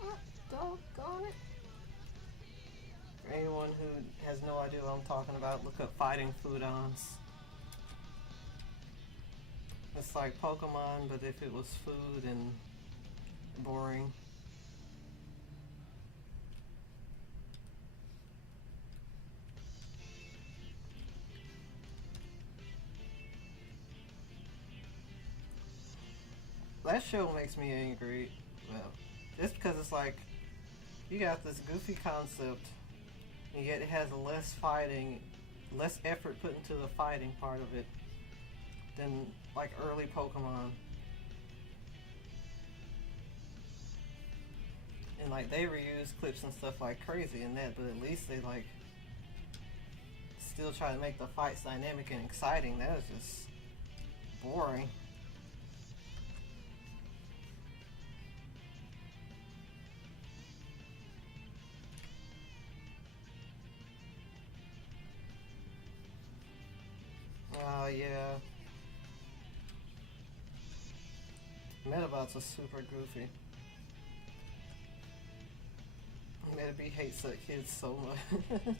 Hot dog on it. For anyone who has no idea what I'm talking about, look up fighting foodons. It's like Pokemon, but if it was food and boring. That show makes me angry. Well, just because it's like you got this goofy concept, and yet it has less fighting, less effort put into the fighting part of it than like early Pokemon. And like they reuse clips and stuff like crazy in that, but at least they like still try to make the fights dynamic and exciting. That was just boring. Yeah. Metabots are super goofy. Metabee hates that kid so much.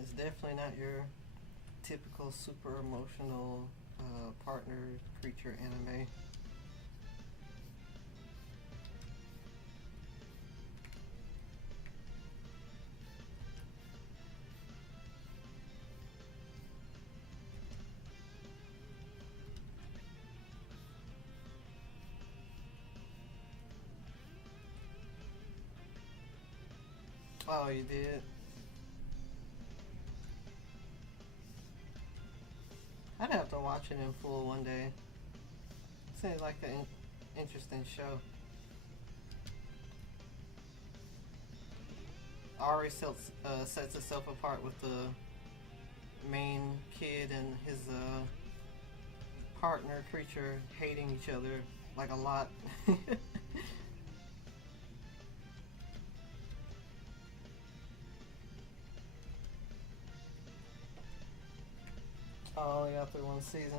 It's definitely not your typical super emotional partner creature anime. Oh, you did? I'd have to watch it in full one day. Seems like an interesting show. already sets itself apart with the main kid and his partner creature hating each other like a lot. Oh, yeah, through one season.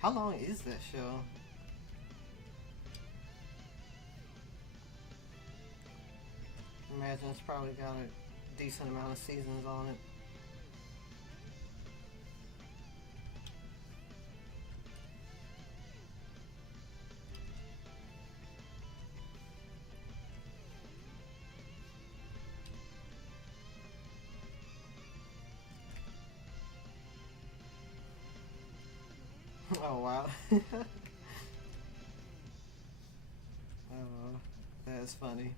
How long is that show? Imagine it's probably got a decent amount of seasons on it. Oh wow. Oh, that's funny.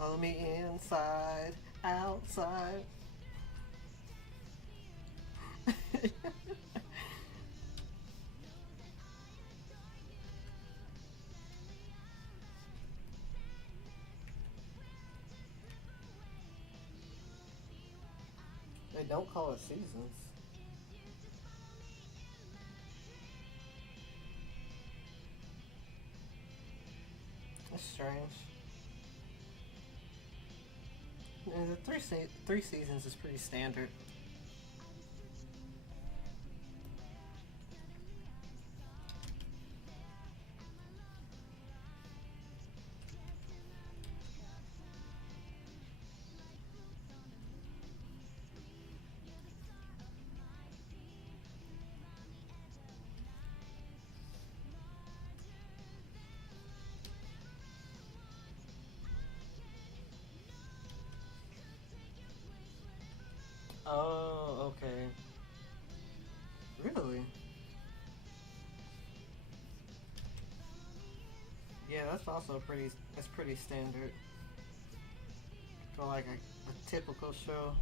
On me inside, outside. They don't call it seasons. That's strange. The three seasons is pretty standard. Oh, okay. Really? Yeah, that's also pretty. That's pretty standard for like a typical show.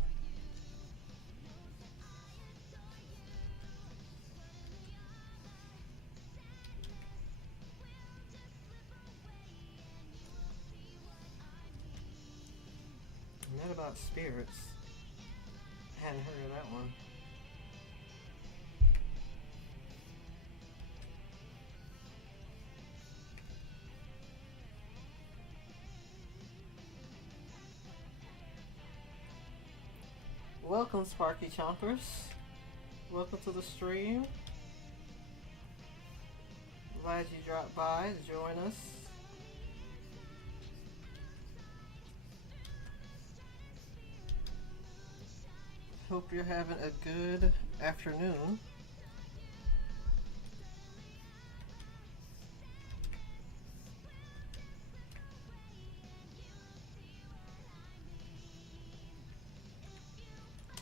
And that about spirits. I hadn't heard of that one. Welcome, Sparky Chompers. Welcome to the stream. Glad you dropped by to join us. Hope you're having a good afternoon.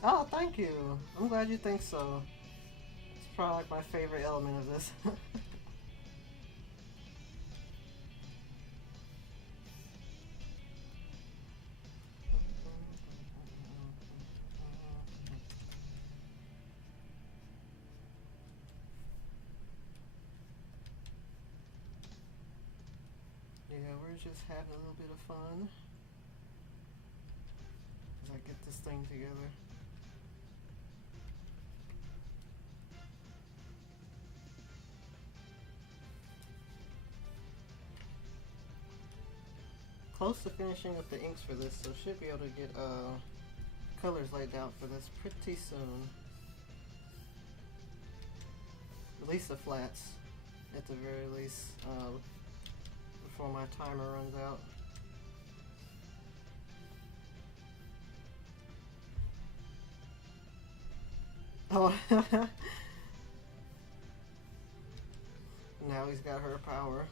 Oh, thank you. I'm glad you think so. It's probably like my favorite element of this. Yeah, we're just having a little bit of fun. as I get this thing together. Close to finishing up the inks for this, so should be able to get colors laid out for this pretty soon. At least the flats, at the very least, before my timer runs out. Oh, now he's got her power.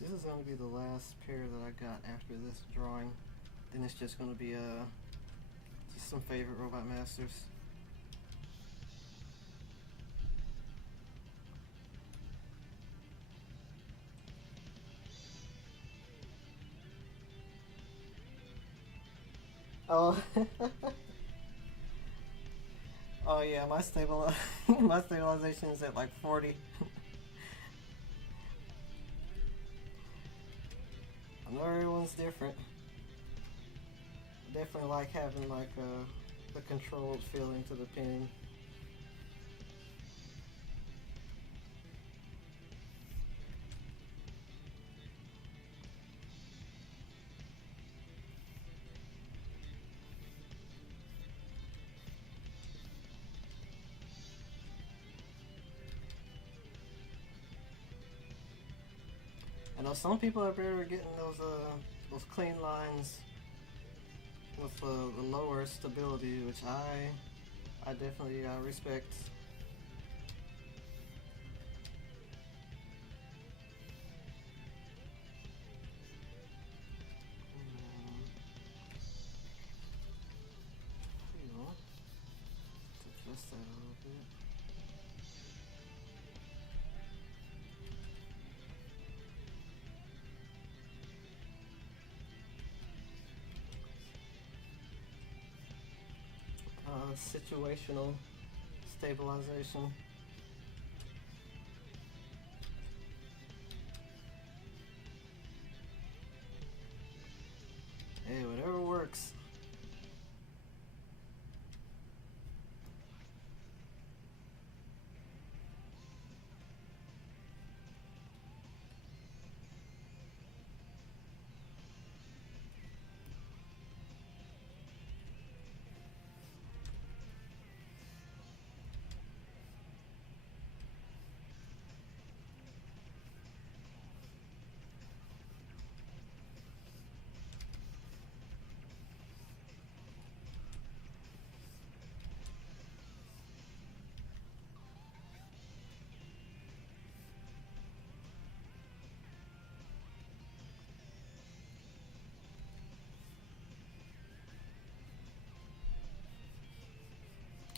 This is going to be the last pair that I got after this drawing. Then it's just going to be just some favorite Robot Masters. Oh, oh yeah, my stabilization is at like 40. I know everyone's different. Definitely like having like the controlled feeling to the pen. I know some people are better at getting those clean lines with the lower stability, which I definitely respect. Adjust that a little bit. Situational stabilization. Hey, whatever works.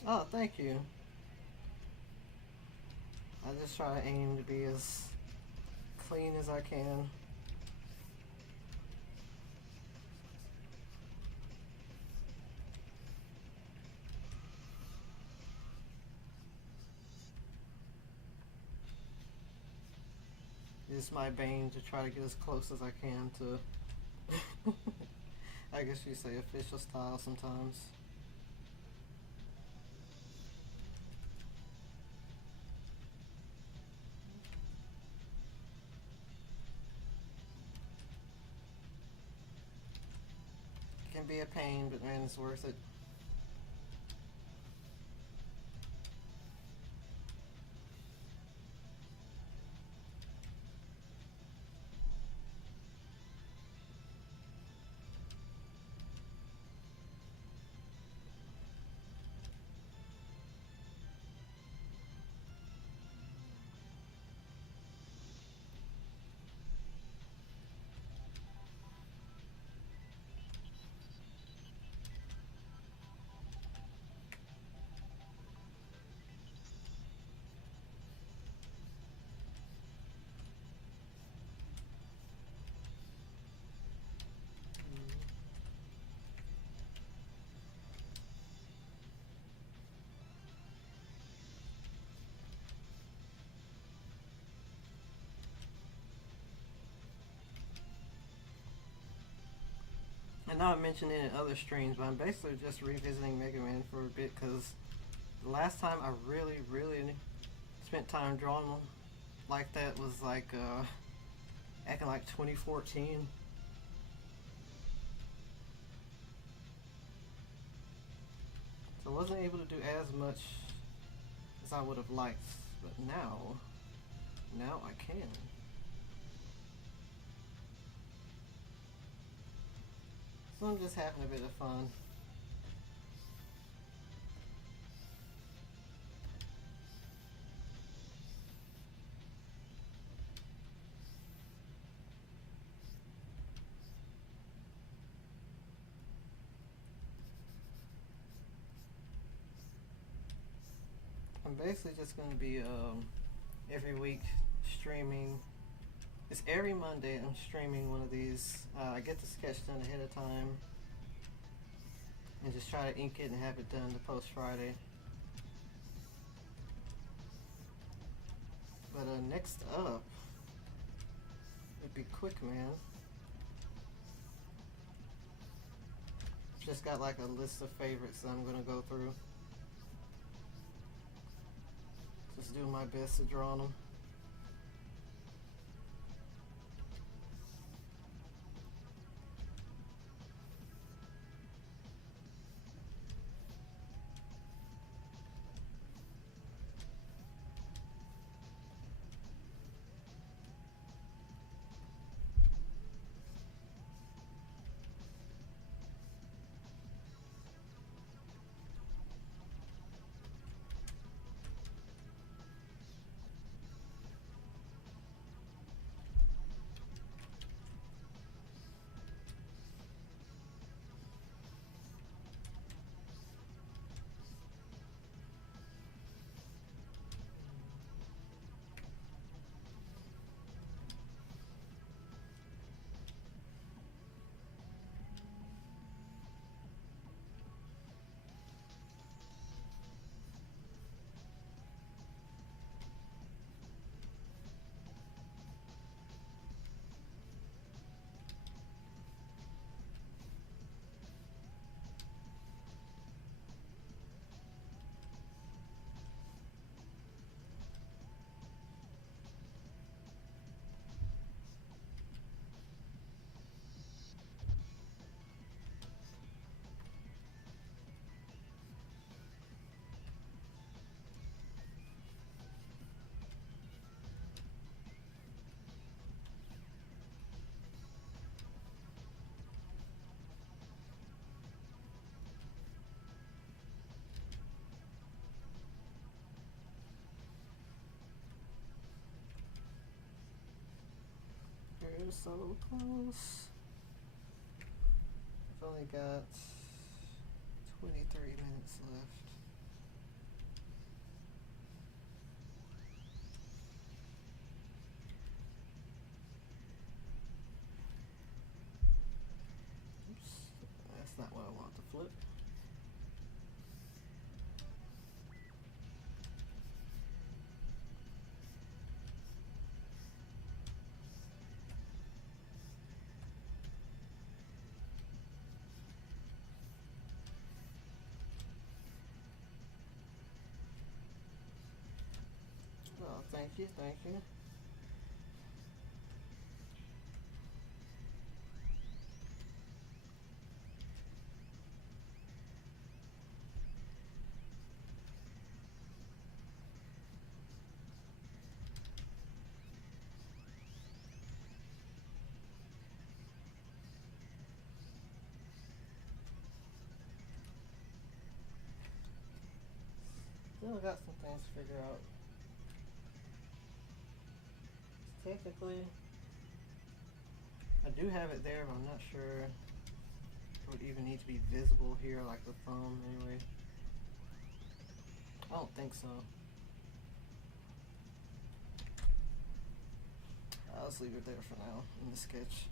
Oh, thank you. I just try to aim to be as clean as I can. It's my bane to try to get as close as I can to, I guess you say official style sometimes. It can be a pain, but man, it's worth it. I know I mentioned it in other streams, but I'm basically just revisiting Mega Man for a bit because the last time I really spent time drawing them like that was like back in like 2014. So I wasn't able to do as much as I would have liked, but now I can. So I'm just having a bit of fun. I'm basically just going to be every week streaming. It's every Monday I'm streaming one of these. I get the sketch done ahead of time and just try to ink it and have it done to post Friday. But next up would be Quick Man. Just got like a list of favorites that I'm going to go through. Just doing my best to draw them. We're so close. I've only got 23 minutes left. Oops, that's not what I want to flip. Oh, thank you, thank you. Still got some things to figure out. Technically, I do have it there, but I'm not sure it would even need to be visible here, like the thumb, anyway. I don't think so. Let's leave it there for now in the sketch.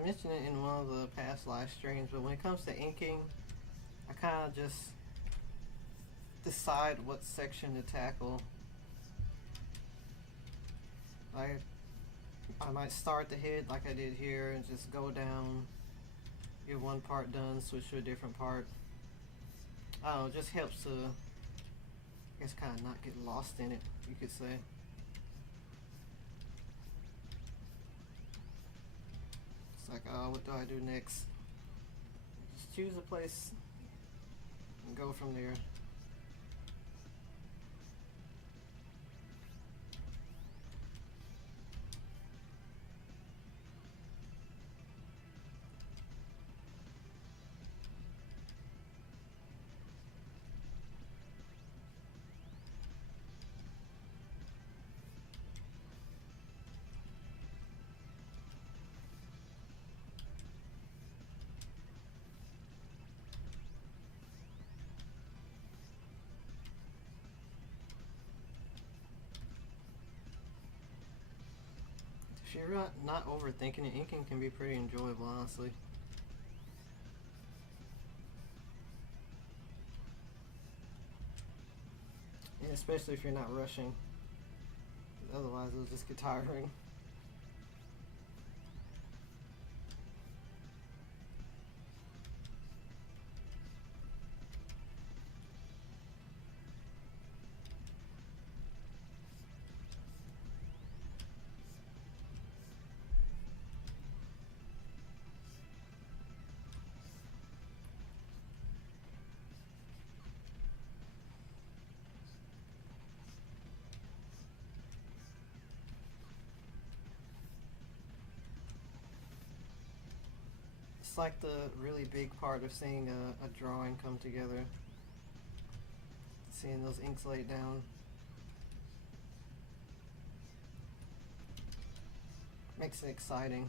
I mentioned it in one of the past live streams, but when it comes to inking, I kind of just decide what section to tackle. I might start the head like I did here and just go down, get one part done, switch to a different part. I don't know, it just helps to, I guess, kind of not get lost in it, you could say. It's like, oh, what do I do next? Just choose a place and go from there. If you're not overthinking it, inking can be pretty enjoyable, honestly. Yeah, especially if you're not rushing. Otherwise, it'll just get tiring. It's like the really big part of seeing a drawing come together. Seeing those inks laid down. Makes it exciting.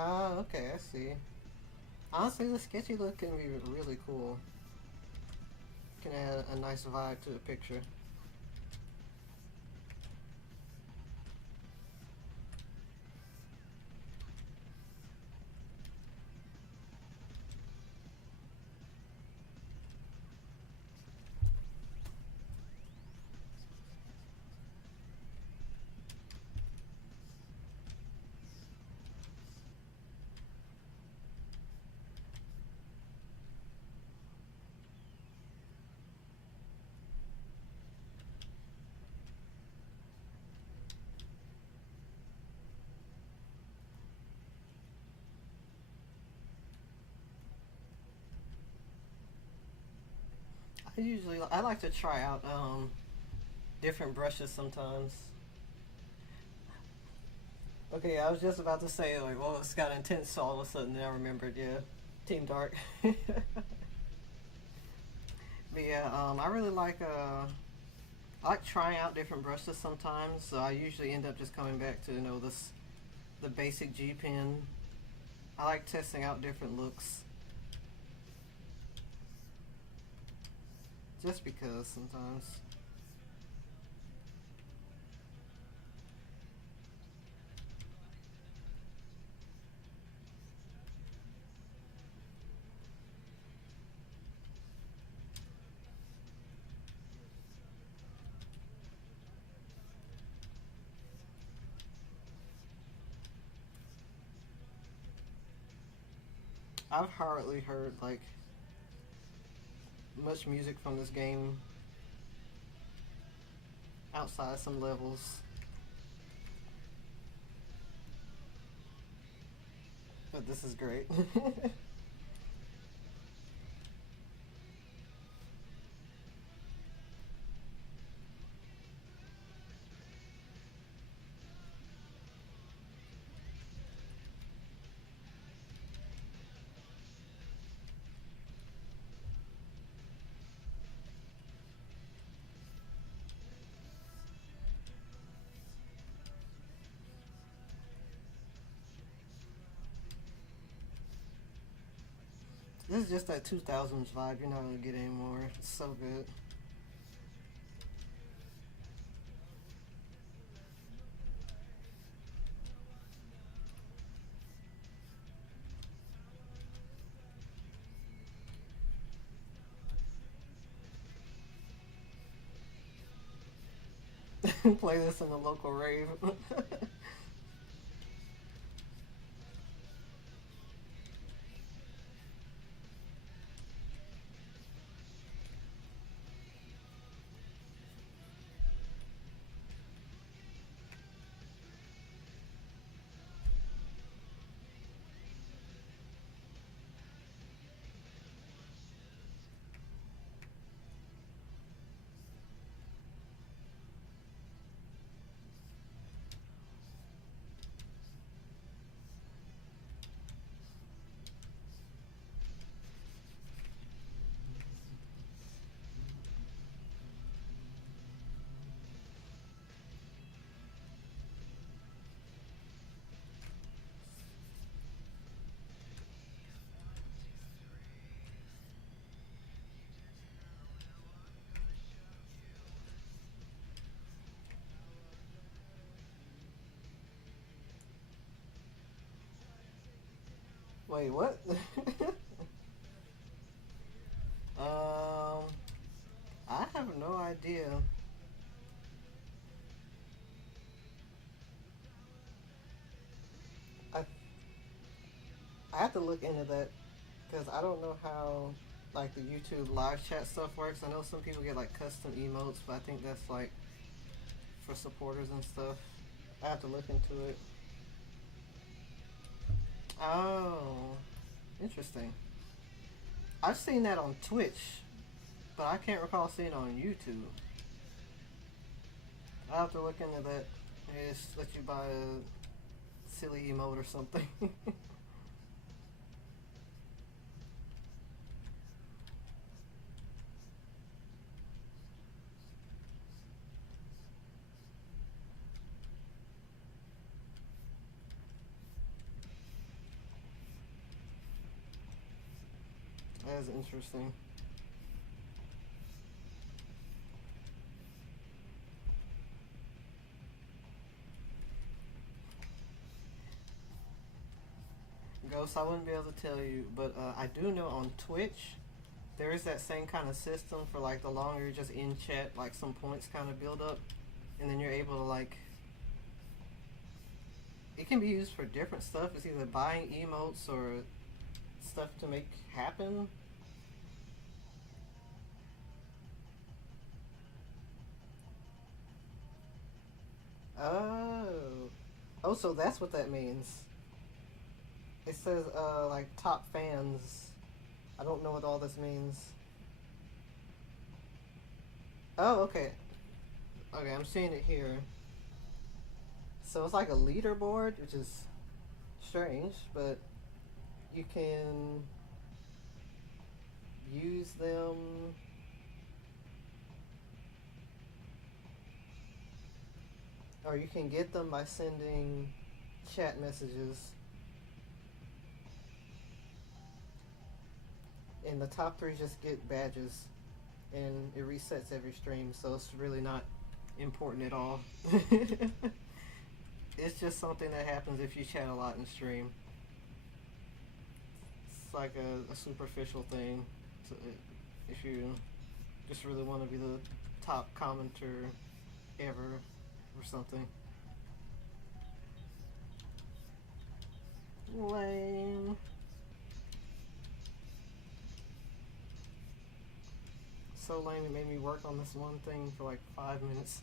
Ah, okay, I see. Honestly, the sketchy look can be really cool. Can add a nice vibe to the picture. I like to try out different brushes sometimes. Okay, I was just about to say like, well, it's got intense, so all of a sudden I remembered. Yeah, Team Dark. But yeah, I like trying out different brushes sometimes. So I usually end up just coming back to the basic G pen. I like testing out different looks. Just because sometimes. I've hardly heard like much music from this game outside some levels. But this is great. This is just that 2000s vibe. You're not gonna get any more. It's so good. Play this in the local rave. Wait, what? um, I have no idea. I I have to look into that because I don't know how like the YouTube live chat stuff works. I know some people get like custom emotes, but I think that's like for supporters and stuff. I have to look into it. Oh, interesting. I've seen that on Twitch, but I can't recall seeing it on YouTube. I'll have to look into that. They just let you buy a silly emote or something. That is interesting. Ghost, I wouldn't be able to tell you, but I do know on Twitch there is that same kind of system for like the longer you're just in chat, like some points kind of build up, and then you're able to like. It can be used for different stuff. It's either buying emotes or stuff to make happen. Oh, oh, so that's what that means. It says like top fans. I don't know what all this means. Oh, okay. Okay, I'm seeing it here. So it's like a leaderboard, which is strange, but you can use them. Or you can get them by sending chat messages. And the top three just get badges. And it resets every stream, so it's really not important at all. It's just something that happens if you chat a lot in stream. It's like a superficial thing. So if you just really want to be the top commenter ever or something. Lame. So lame it made me work on this one thing for like 5 minutes.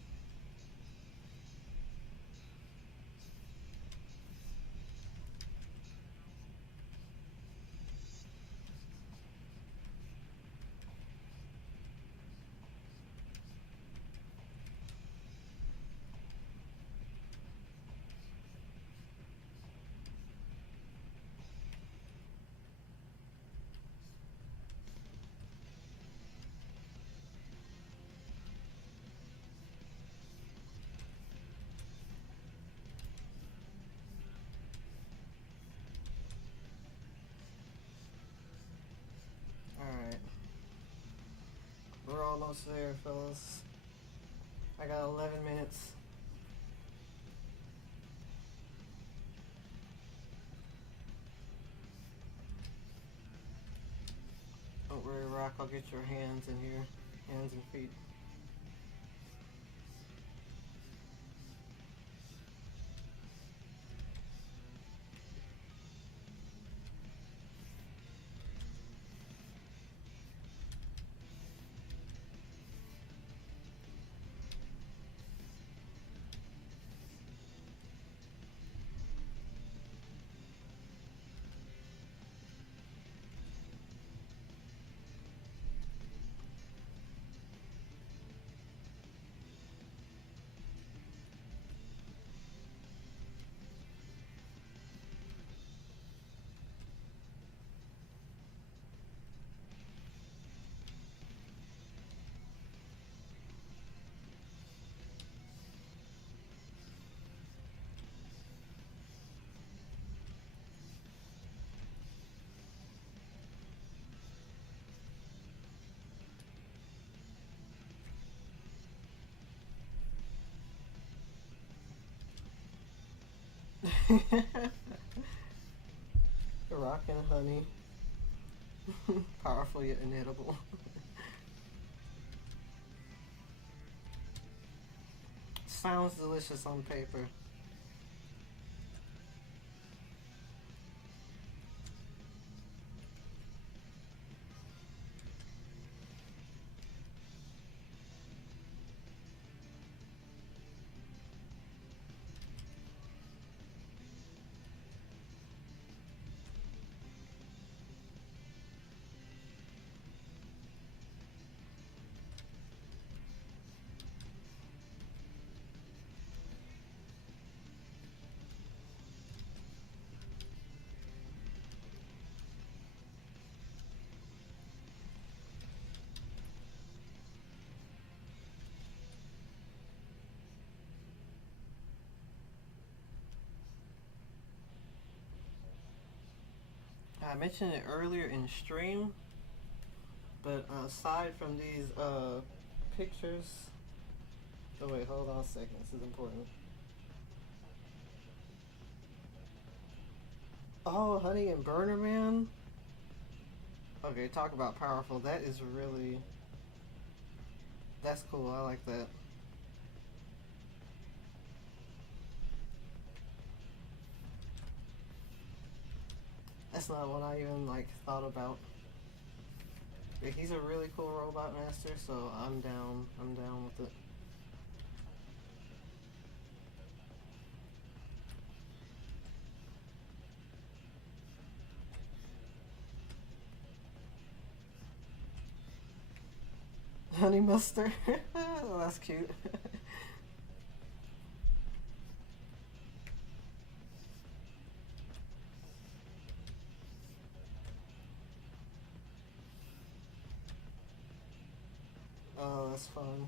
almost there, fellas. I got 11 minutes. Don't worry, Rock, I'll get your hands in here. Hands and feet. Rock and honey. Powerful yet inedible. Sounds delicious on paper. I mentioned it earlier in stream, but aside from these pictures, oh wait, hold on a second, this is important. Oh, Honey and Burner Man? Okay, talk about powerful. That is really, that's cool, I like that. That's not what I even like thought about. But he's a really cool robot master, so I'm down with it. Honey mustard. Oh, that's cute. Oh, that's fun.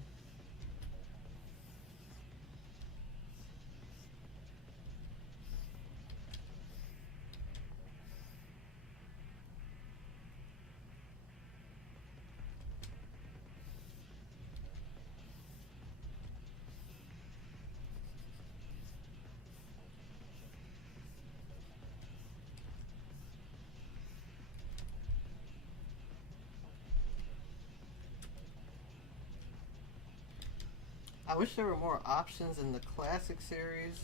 I wish there were more options in the classic series,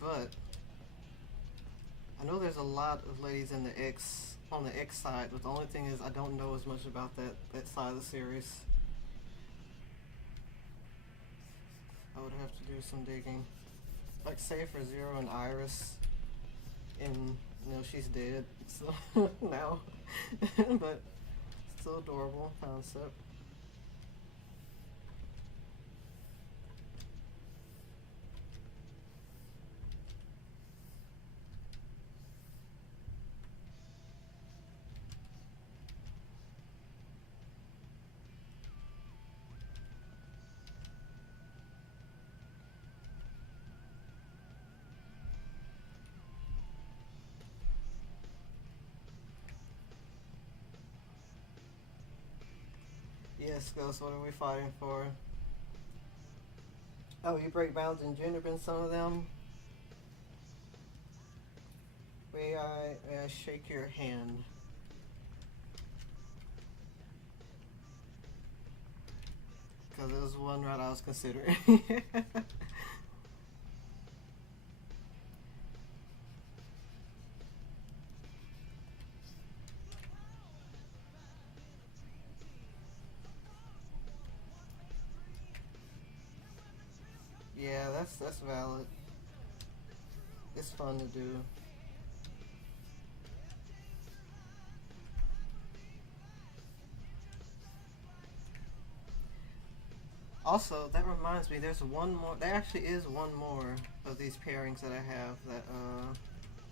but I know there's a lot of ladies in the X on the X side, but the only thing is I don't know as much about that side of the series. I would have to do some digging. Like say for Zero and Iris, and she's dead, so now, but still adorable concept. Yes, Ghost, what are we fighting for? Oh, you break bounds in gender in some of them? May I shake your hand? Because it was one route I was considering. Yeah, that's valid. It's fun to do. Also, that reminds me, there's one more. There actually is one more of these pairings that I have that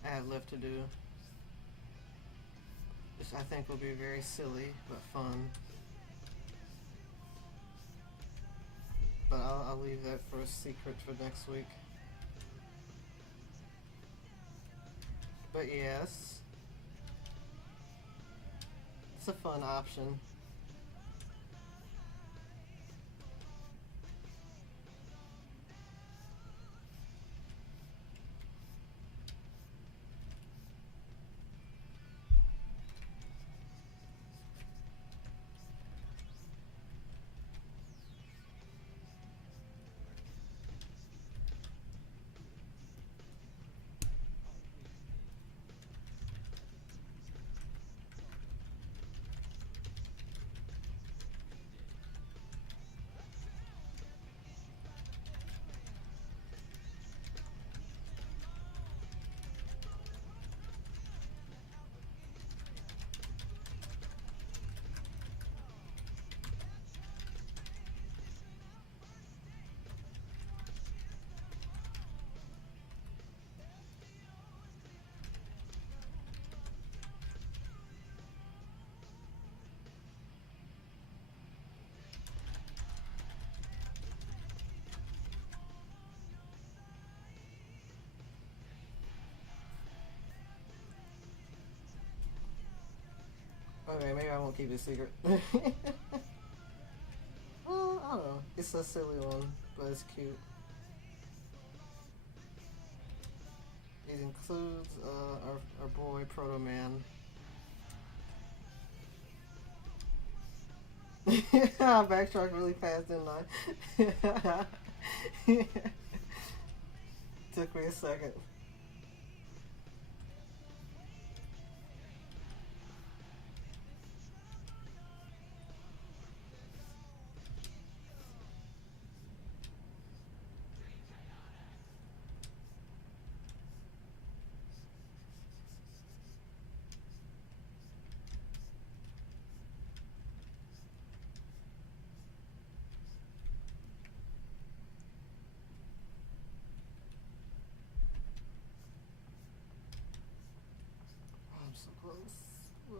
I have left to do, which I think will be very silly but fun. But I'll leave that for a secret for next week. But yes, it's a fun option. Okay, maybe I won't keep it secret. Well, I don't know. It's a silly one, but it's cute. It includes our boy Proto Man. I backtracked really fast, didn't I? Took me a second. I'm so close. Whoa.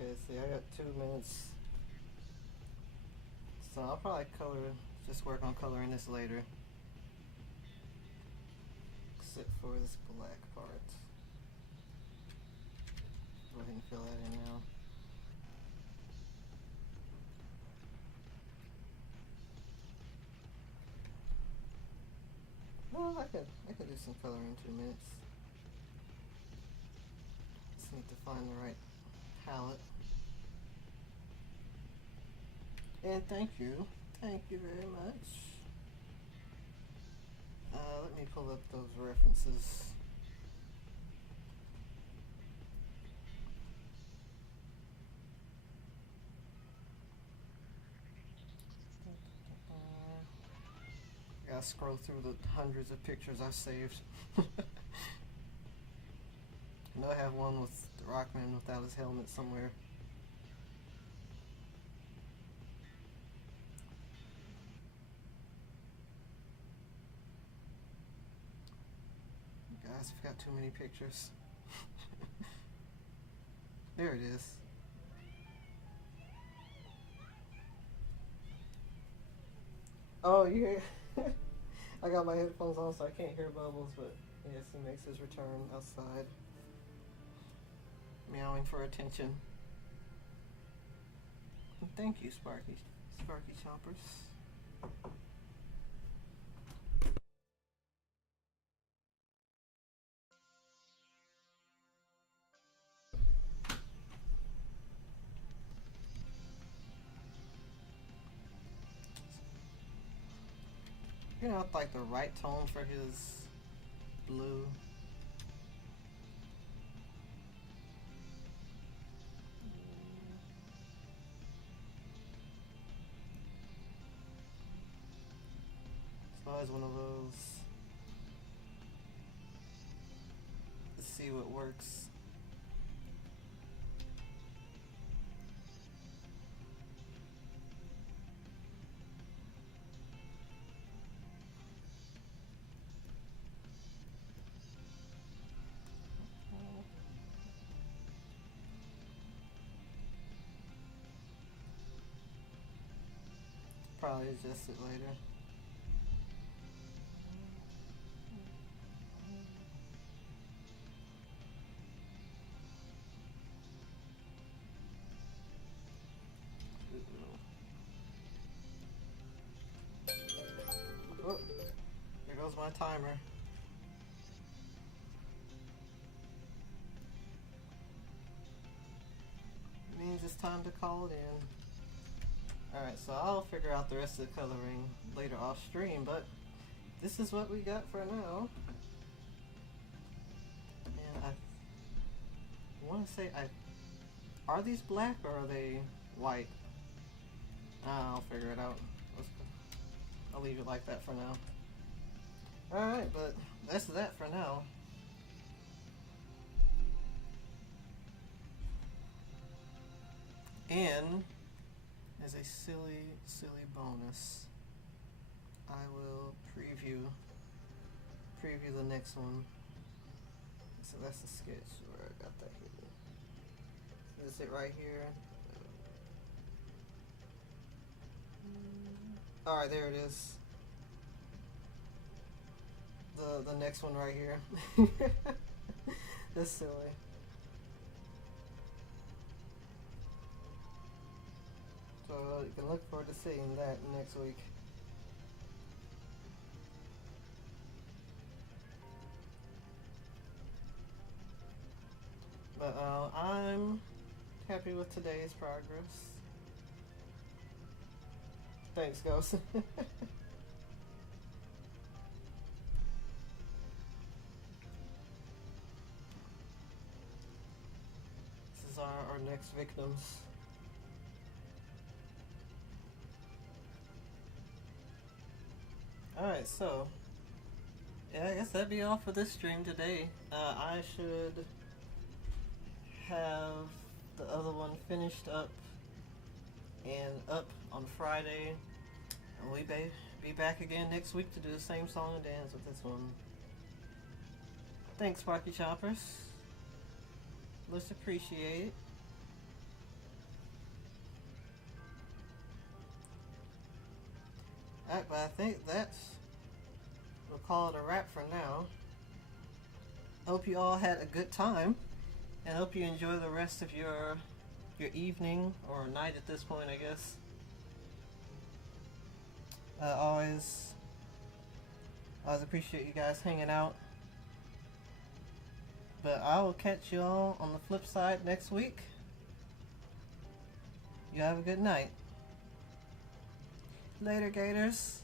Okay, see, I got 2 minutes. So I'll probably just work on coloring this later. Except for this black part. Go ahead and fill that in now. Well, I could do some coloring in 2 minutes. Just need to find the right palette. And thank you very much. Let me pull up those references. Gotta scroll through the hundreds of pictures I saved. I know I have one with Rockman without his helmet somewhere. must have got too many pictures. There it is. Oh, you hear? I got my headphones on so I can't hear Bubbles, but yes, he makes his return outside. Meowing for attention. And thank you, Sparky Chompers. You know, it's like the right tone for his blue. It's always one of those. Let's see what works. Probably adjust it later. Oh, there goes my timer. Means it's time to call it in. Alright, so I'll figure out the rest of the coloring later off stream, but this is what we got for now. And I want to say, are these black or are they white? I'll figure it out. I'll leave it like that for now. Alright, but that's that for now. And as a silly bonus, I will preview the next one. So that's the sketch where I got that hidden. This is it right here. Alright, there it is. The next one right here. That's silly. So you can look forward to seeing that next week. But I'm happy with today's progress. Thanks, Ghost. This is our next victims. Alright, so yeah, I guess that'd be all for this stream today. I should have the other one finished up and up on Friday, and we be back again next week to do the same song and dance with this one. Thanks, Sparky Choppers. Let's appreciate it. Alright, but I think we'll call it a wrap for now. Hope you all had a good time, and hope you enjoy the rest of your evening or night at this point, I guess. Always appreciate you guys hanging out. But I will catch you all on the flip side next week. You have a good night. Later, Gators.